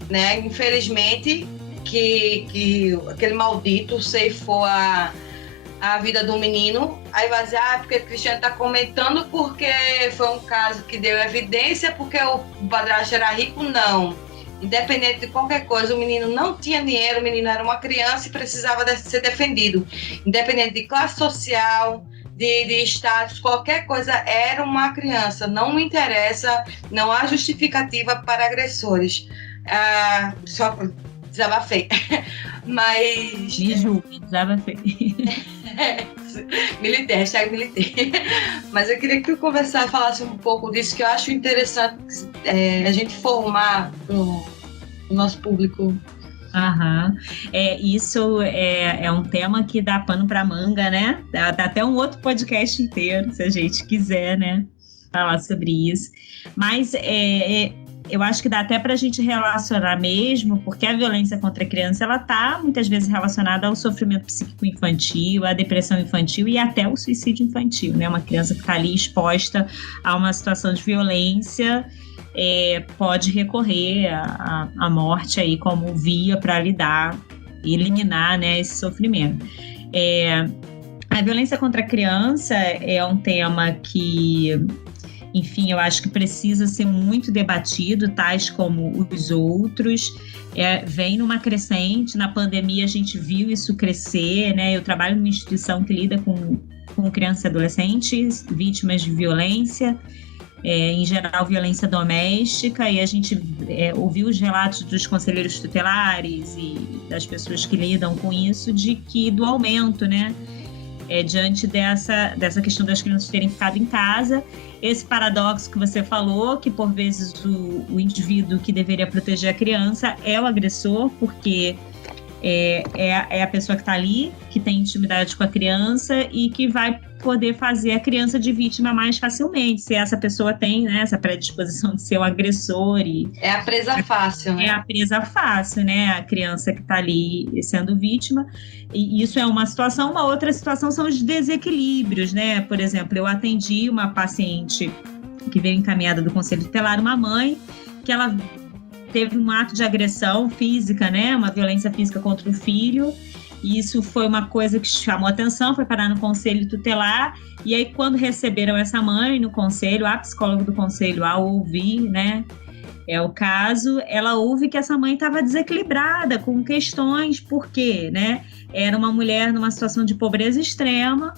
né? Infelizmente, que aquele maldito ceifou a vida do menino. Aí vai dizer, porque o Cristiano está comentando porque foi um caso que deu evidência, porque o padrasto era rico. Não. Independente de qualquer coisa, o menino não tinha dinheiro, o menino era uma criança e precisava ser defendido. Independente de classe social, de status, qualquer coisa, era uma criança. Não me interessa, não há justificativa para agressores. Só desabafei. Mas... Me julgue, desabafei. Militei, hashtag militei. Mas eu queria que tu falasse um pouco disso, que eu acho interessante a gente formar o nosso público. Isso é um tema que dá pano para manga, né? Dá até um outro podcast inteiro, se a gente quiser, né? Falar sobre isso. Mas eu acho que dá até para a gente relacionar mesmo, porque a violência contra a criança, ela está muitas vezes relacionada ao sofrimento psíquico infantil, à depressão infantil e até ao suicídio infantil, né? Uma criança que está ali exposta a uma situação de violência pode recorrer à morte aí como via para lidar e eliminar, né, esse sofrimento. A violência contra a criança é um tema que, enfim, eu acho que precisa ser muito debatido, tais como os outros. Vem numa crescente, na pandemia a gente viu isso crescer, né? Eu trabalho numa instituição que lida com crianças e adolescentes vítimas de violência, em geral violência doméstica, e a gente ouviu os relatos dos conselheiros tutelares e das pessoas que lidam com isso, do aumento, né? Diante dessa questão das crianças terem ficado em casa, esse paradoxo que você falou, que por vezes o indivíduo que deveria proteger a criança é o agressor, porque é a pessoa que está ali, que tem intimidade com a criança e que vai poder fazer a criança de vítima mais facilmente, se essa pessoa tem, né, essa predisposição de ser o agressor. É a presa fácil, né? É a presa fácil, né? A criança que está ali sendo vítima. E isso é uma situação. Uma outra situação são os desequilíbrios, né? Por exemplo, eu atendi uma paciente que veio encaminhada do Conselho Tutelar, uma mãe que ela teve um ato de agressão física, né? Uma violência física contra o filho. E isso foi uma coisa que chamou atenção, foi parar no Conselho Tutelar. E aí, quando receberam essa mãe no Conselho, a psicóloga do Conselho, ao ouvir, né, o caso, ela ouve que essa mãe estava desequilibrada, com questões, por quê, né? Era uma mulher numa situação de pobreza extrema,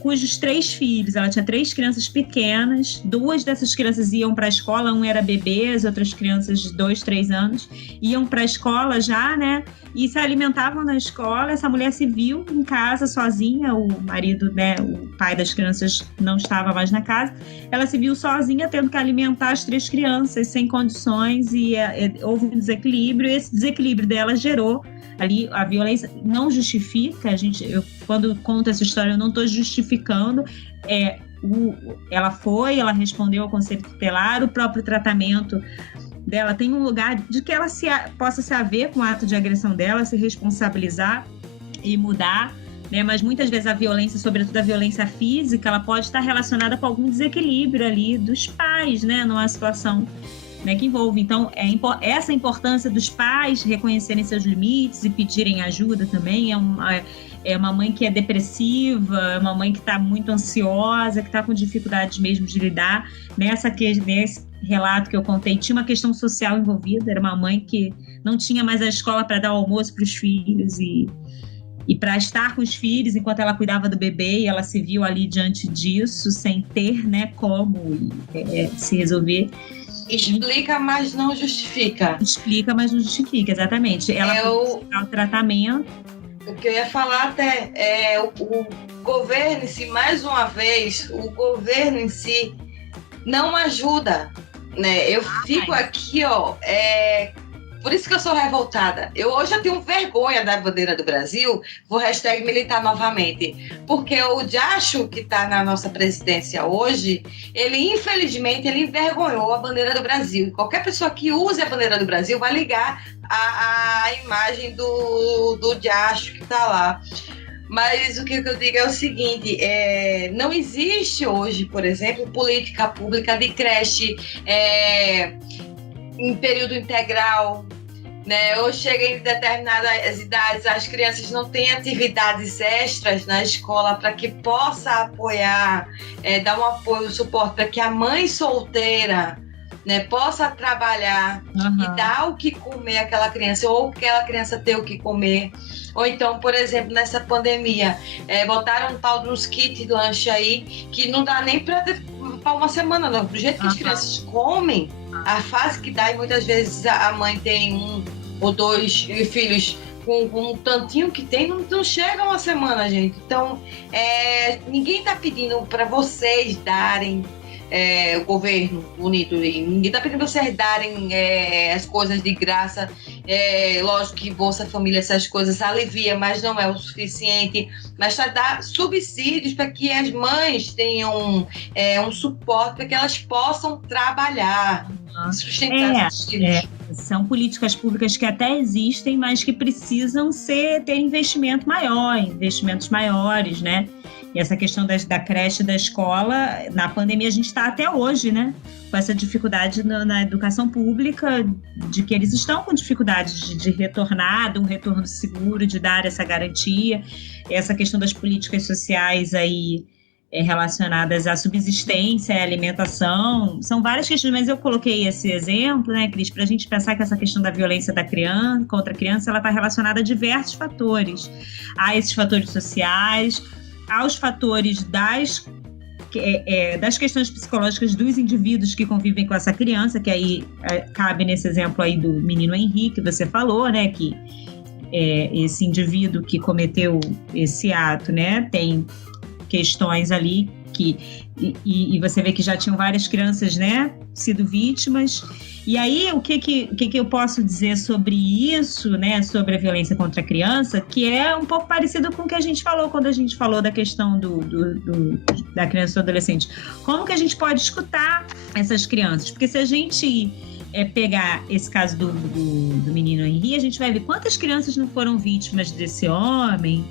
cujos 3 filhos, ela tinha 3 crianças pequenas, 2 dessas crianças iam para a escola, um era bebê, as outras crianças de 2, 3 anos, iam para a escola já, né, e se alimentavam na escola. Essa mulher se viu em casa sozinha, o marido, né, o pai das crianças não estava mais na casa, ela se viu sozinha tendo que alimentar as 3 crianças sem condições e houve um desequilíbrio, e esse desequilíbrio dela gerou ali a violência. Não justifica, eu quando conto essa história eu não estou justificando, ela respondeu ao Conselho Tutelar, o próprio tratamento dela tem um lugar de que ela possa se haver com o ato de agressão dela, se responsabilizar e mudar, né? Mas muitas vezes a violência, sobretudo a violência física, ela pode estar relacionada com algum desequilíbrio ali dos pais, né? Numa situação né, que envolve. Então, essa importância dos pais reconhecerem seus limites e pedirem ajuda também. É uma mãe que é depressiva, é uma mãe que está muito ansiosa, que está com dificuldades mesmo de lidar. Nesse relato que eu contei, tinha uma questão social envolvida. Era uma mãe que não tinha mais a escola para dar o almoço para os filhos e para estar com os filhos enquanto ela cuidava do bebê, e ela se viu ali diante disso, sem ter, né, como se resolver. Explica, mas não justifica. Explica, mas não justifica, exatamente. Ela foi buscar o tratamento. O que eu ia falar até é o governo em si, mais uma vez, o governo em si não ajuda, né? Eu fico aqui, por isso que eu sou revoltada. Hoje eu tenho vergonha da bandeira do Brasil, vou hashtag militar novamente, porque o Diacho que está na nossa presidência hoje, infelizmente, ele envergonhou a bandeira do Brasil. E qualquer pessoa que use a bandeira do Brasil vai ligar a imagem do Diacho que está lá. Mas o que eu digo é o seguinte, não existe hoje, por exemplo, política pública de creche em período integral, né? Ou chega em determinadas idades, as crianças não têm atividades extras na escola para que possa apoiar, dar um apoio, um suporte para que a mãe solteira, né, possa trabalhar e dar o que comer àquela criança, ou aquela criança ter o que comer. Ou então, por exemplo, nessa pandemia, botaram um tal dos kits de lanche aí, que não dá nem para uma semana, não. Do jeito que as crianças comem, a fase que dá, e muitas vezes a mãe tem 1 ou 2 filhos com um tantinho que tem, não chega uma semana, gente. Então, ninguém está pedindo para vocês darem, o governo bonito, ninguém está pedindo para vocês darem as coisas de graça. Lógico que Bolsa Família, essas coisas alivia, mas não é o suficiente. Mas para dar subsídios para que as mães tenham um suporte para que elas possam trabalhar, sustentar seus filhos. São políticas públicas que até existem, mas que precisam ter investimentos maiores, né? E essa questão da creche, da escola, na pandemia a gente está até hoje, né? Com essa dificuldade na educação pública, de que eles estão com dificuldade de retornar, de um retorno seguro, de dar essa garantia. Essa questão das políticas sociais aí relacionadas à subsistência, à alimentação, são várias questões, mas eu coloquei esse exemplo, né, Cris, para a gente pensar que essa questão da violência contra a criança, ela está relacionada a diversos fatores. Há esses fatores sociais, aos fatores das questões psicológicas dos indivíduos que convivem com essa criança, que aí cabe nesse exemplo aí do menino Henrique, que você falou, né, que esse indivíduo que cometeu esse ato, né, tem questões ali e você vê que já tinham várias crianças, né, sido vítimas. E aí, o que eu posso dizer sobre isso, né, sobre a violência contra a criança, que é um pouco parecido com o que a gente falou quando a gente falou da questão da criança e do adolescente. Como que a gente pode escutar essas crianças? Porque se a gente pegar esse caso do menino Henri, a gente vai ver quantas crianças não foram vítimas desse homem.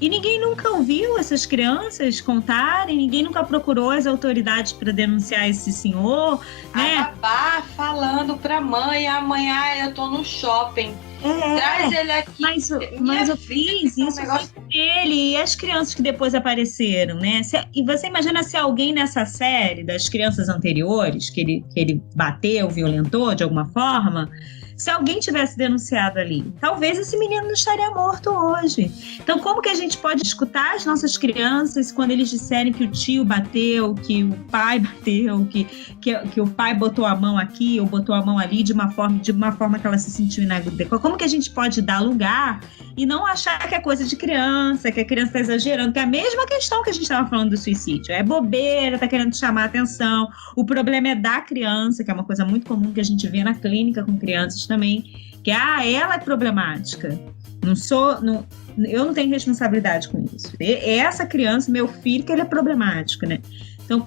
E ninguém nunca ouviu essas crianças contarem, ninguém nunca procurou as autoridades para denunciar esse senhor, né? A babá falando pra mãe, amanhã eu tô no shopping. Traz ele aqui. Mas eu fiz isso com ele e as crianças que depois apareceram, né? E você imagina se alguém nessa série das crianças anteriores, que ele bateu, violentou de alguma forma, se alguém tivesse denunciado ali, talvez esse menino não estaria morto hoje. Então, como que a gente pode escutar as nossas crianças quando eles disserem que o tio bateu, que o pai bateu, que o pai botou a mão aqui ou botou a mão ali de uma forma que ela se sentiu inadequada? Como que a gente pode dar lugar e não achar que é coisa de criança, que a criança está exagerando, que é a mesma questão que a gente estava falando do suicídio. É bobeira, está querendo chamar a atenção. O problema é da criança, que é uma coisa muito comum que a gente vê na clínica com crianças também, que ela é problemática. Eu não tenho responsabilidade com isso. Essa criança, meu filho, que ele é problemático, né? Então,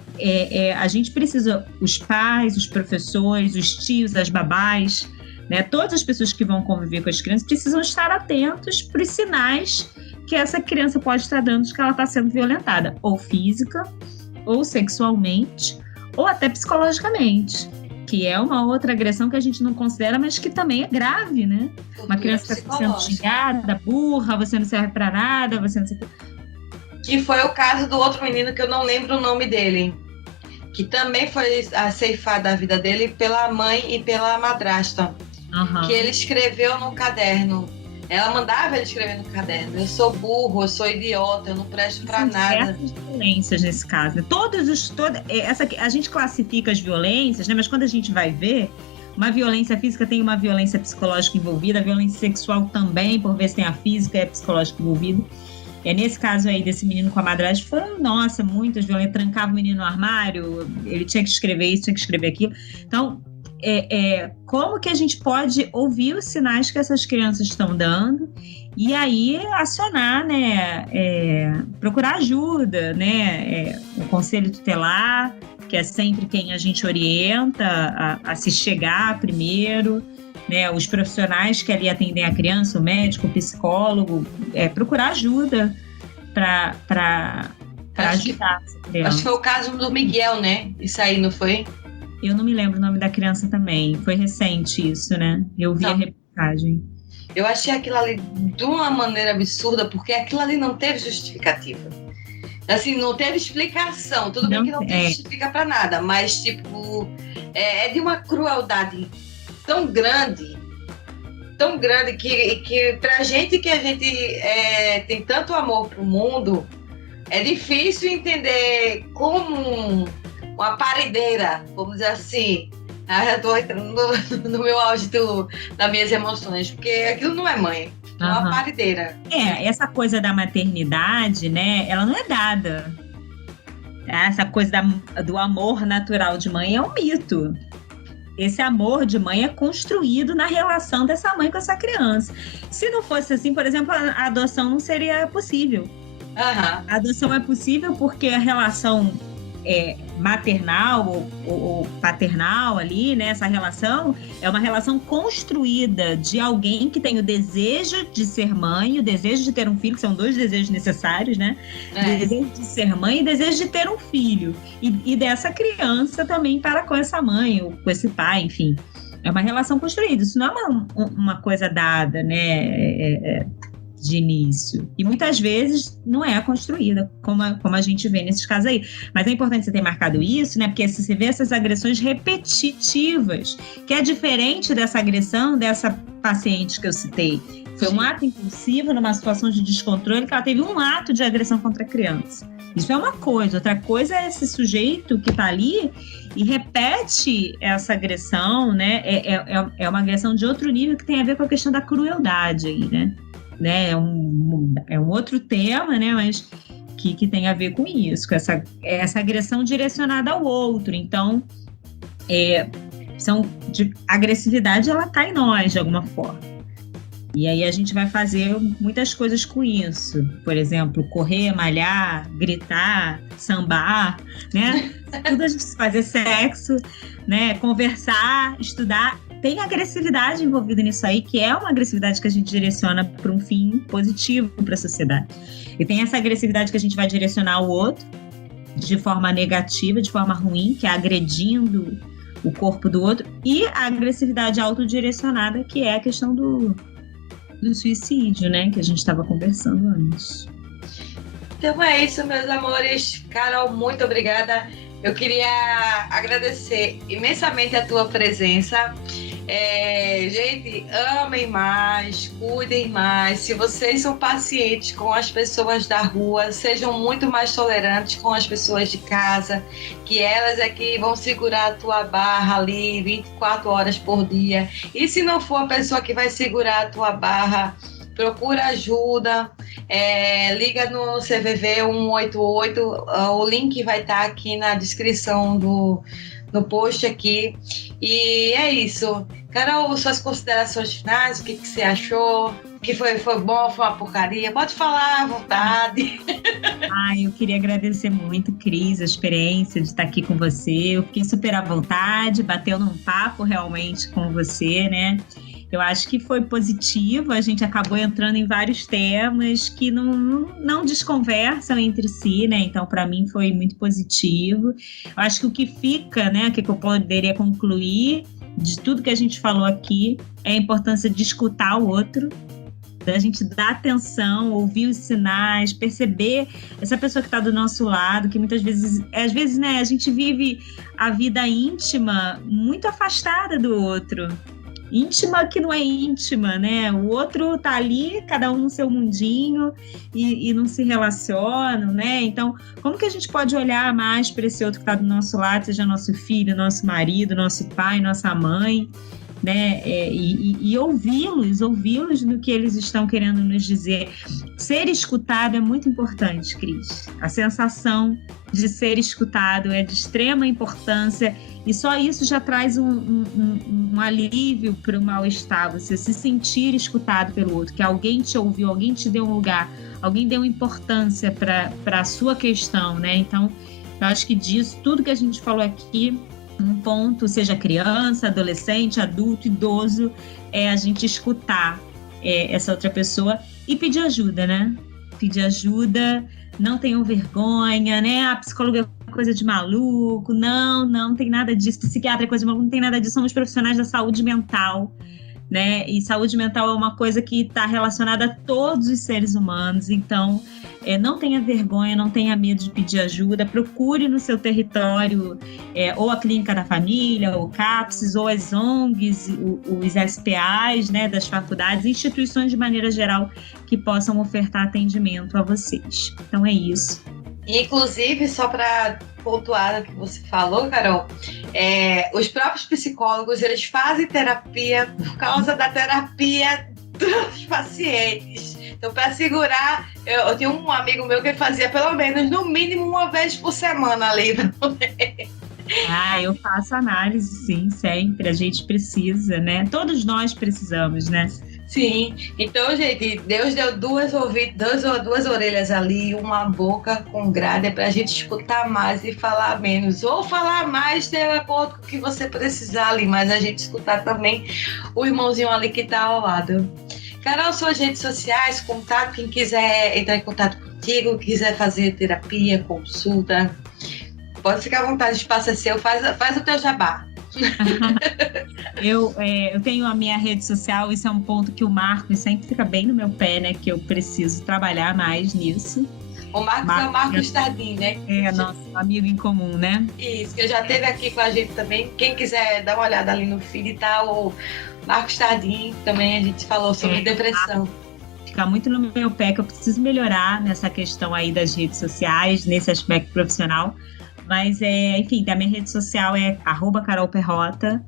a gente precisa, os pais, os professores, os tios, as babás, né? Todas as pessoas que vão conviver com as crianças precisam estar atentos para os sinais que essa criança pode estar dando de que ela está sendo violentada, ou física, ou sexualmente, ou até psicologicamente. que é uma outra agressão que a gente não considera, mas que também é grave, né? Uma criança está sendo xingada, burra, você não serve para nada, você não sei... Que foi o caso do outro menino que eu não lembro o nome dele, que também foi ceifada a vida dele pela mãe e pela madrasta, que ele escreveu no caderno. Ela mandava ele escrever no caderno: eu sou burro, eu sou idiota, eu não presto pra nada. Diversas violências nesse caso, né? A gente classifica as violências, né? Mas quando a gente vai ver, uma violência física tem uma violência psicológica envolvida, a violência sexual também, por vezes tem a física e a psicológica envolvida. Nesse caso aí desse menino com a madrasta, foram, nossa, muitas violências. Trancava o menino no armário, ele tinha que escrever isso, tinha que escrever aquilo. Então, como que a gente pode ouvir os sinais que essas crianças estão dando e aí acionar, né, procurar ajuda, né, o conselho tutelar, que é sempre quem a gente orienta a se chegar primeiro, né, os profissionais que ali atendem a criança, o médico, o psicólogo, procurar ajuda para ajudar essa criança. Acho que foi o caso do Miguel, né? Isso aí, não foi? Eu não me lembro o nome da criança também. Foi recente isso, né? Eu vi a reportagem. Eu achei aquilo ali de uma maneira absurda, porque aquilo ali não teve justificativa. Assim, não teve explicação. Tudo bem que não justifica pra nada, mas, tipo, é de uma crueldade tão grande que pra gente que a gente tem tanto amor pro mundo, é difícil entender como uma parideira, vamos dizer assim. Eu tô entrando no meu auge das minhas emoções, porque aquilo não é mãe, é uma parideira. Essa coisa da maternidade, né, ela não é dada. Essa coisa do amor natural de mãe é um mito. Esse amor de mãe é construído na relação dessa mãe com essa criança. Se não fosse assim, por exemplo, a adoção não seria possível. A adoção é possível porque a relação maternal ou paternal ali, né? Essa relação é uma relação construída de alguém que tem o desejo de ser mãe, o desejo de ter um filho, que são dois desejos necessários, né? O desejo de ser mãe e o desejo de ter um filho. E dessa criança também para com essa mãe ou com esse pai, enfim. É uma relação construída. Isso não é uma coisa dada, né? De início. E muitas vezes não é construída, como a gente vê nesses casos aí. Mas é importante você ter marcado isso, né? Porque você vê essas agressões repetitivas, que é diferente dessa agressão dessa paciente que eu citei. Foi um ato impulsivo numa situação de descontrole, que ela teve um ato de agressão contra a criança. Isso é uma coisa. Outra coisa é esse sujeito que está ali e repete essa agressão, né? É uma agressão de outro nível que tem a ver com a questão da crueldade aí, né? É um outro tema, né? Mas que tem a ver com isso, com essa agressão direcionada ao outro. Então, a agressividade, ela está em nós, de alguma forma. E aí a gente vai fazer muitas coisas com isso. Por exemplo, correr, malhar, gritar, sambar, né? Tudo a gente fazer sexo, né? Conversar, estudar. Tem agressividade envolvida nisso aí, que é uma agressividade que a gente direciona para um fim positivo para a sociedade. E tem essa agressividade que a gente vai direcionar ao outro de forma negativa, de forma ruim, que é agredindo o corpo do outro. E a agressividade autodirecionada, que é a questão do suicídio, né? Que a gente estava conversando antes. Então é isso, meus amores. Carol, muito obrigada. Eu queria agradecer imensamente a tua presença. Gente, amem mais, cuidem mais. Se vocês são pacientes com as pessoas da rua, sejam muito mais tolerantes com as pessoas de casa, que elas é que vão segurar a tua barra ali 24 horas por dia. E se não for a pessoa que vai segurar a tua barra, procura ajuda, liga no CVV 188, o link vai estar aqui na descrição no post aqui. E é isso. Carol, suas considerações finais, o que você achou? Que foi bom, foi uma porcaria? Pode falar à vontade. Eu queria agradecer muito, Cris, a experiência de estar aqui com você. Eu fiquei super à vontade, bateu num papo realmente com você, né? Eu acho que foi positivo, a gente acabou entrando em vários temas que não desconversam entre si, né? Então, para mim, foi muito positivo. Eu acho que o que fica, né, que eu poderia concluir de tudo que a gente falou aqui é a importância de escutar o outro, da gente dar atenção, ouvir os sinais, perceber essa pessoa que está do nosso lado, que muitas vezes, né, a gente vive a vida íntima muito afastada do outro. Íntima que não é íntima, né? O outro tá ali, cada um no seu mundinho e não se relacionam, né? Então, como que a gente pode olhar mais para esse outro que está do nosso lado, seja nosso filho, nosso marido, nosso pai, nossa mãe, né? E ouvi-los no que eles estão querendo nos dizer. Ser escutado é muito importante, Cris. A sensação de ser escutado é de extrema importância e só isso já traz um alívio para o mal-estar, você se sentir escutado pelo outro, que alguém te ouviu, alguém te deu um lugar, alguém deu importância para a sua questão, né? Então, eu acho que disso, tudo que a gente falou aqui, um ponto, seja criança, adolescente, adulto, idoso, é a gente escutar essa outra pessoa e pedir ajuda, né? Pedir ajuda, não tenham vergonha, né? A psicóloga é coisa de maluco, não tem nada disso, psiquiatra é coisa de maluco, não tem nada disso, somos profissionais da saúde mental, né? E saúde mental é uma coisa que está relacionada a todos os seres humanos, então não tenha vergonha, não tenha medo de pedir ajuda, procure no seu território ou a clínica da família, ou o CAPS, ou as ONGs, os SPAs, né, das faculdades, instituições de maneira geral que possam ofertar atendimento a vocês. Então é isso. Inclusive, só para pontuar o que você falou, Carol, os próprios psicólogos, eles fazem terapia por causa da terapia dos pacientes. Então, para segurar, eu tinha um amigo meu que ele fazia pelo menos, no mínimo, uma vez por semana ali. Eu faço análise, sim, sempre. A gente precisa, né? Todos nós precisamos, né? Sim, então, gente, Deus deu duas orelhas ali, uma boca com grade pra gente escutar mais e falar menos, ou falar mais de acordo com o que você precisar ali, mas a gente escutar também o irmãozinho ali que tá ao lado. Carol, suas redes sociais, contato, quem quiser entrar em contato contigo, quiser fazer terapia, consulta, pode ficar à vontade, o espaço é seu, faz o teu jabá. Eu tenho a minha rede social, isso é um ponto que o Marcos sempre fica bem no meu pé, né? Que eu preciso trabalhar mais nisso. O Marcos é o Marcos Tardim, né? É nosso amigo em comum, né? Isso, que já esteve aqui com a gente também. Quem quiser dar uma olhada ali no feed e tal, o Marcos Tardim também, a gente falou sobre depressão. Fica muito no meu pé que eu preciso melhorar nessa questão aí das redes sociais, nesse aspecto profissional. Mas, enfim, a minha rede social é @carolperrota.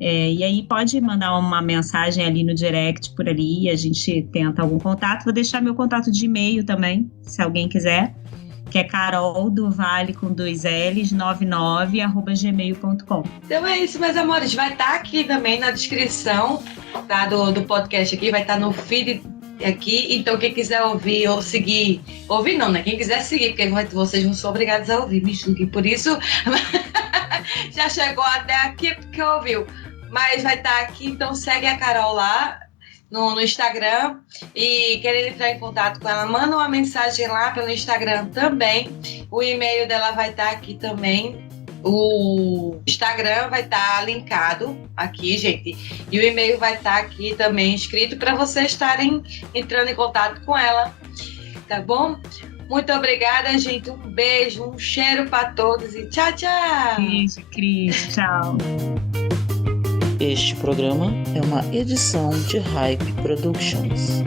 E aí pode mandar uma mensagem ali no direct por ali, a gente tenta algum contato. Vou deixar meu contato de e-mail também, se alguém quiser, que é carol_do_vale com 2 L's 99@gmail.com. Então é isso, meus amores. Vai estar aqui também na descrição, tá, do podcast aqui, vai estar no feed aqui, então quem quiser ouvir ou seguir, ouvir não, né? Quem quiser seguir, porque vocês não são obrigados a ouvir, me julguem por isso. Já chegou até aqui porque ouviu, mas vai estar aqui, então segue a Carol lá no Instagram e querendo entrar em contato com ela, manda uma mensagem lá pelo Instagram também, o e-mail dela vai estar aqui também. O Instagram vai estar linkado aqui, gente, e o e-mail vai estar aqui também escrito para vocês estarem entrando em contato com ela, tá bom? Muito obrigada, gente. Um beijo, um cheiro para todos e tchau, tchau. Beijo, Cris. Tchau. Este programa é uma edição de Hype Productions.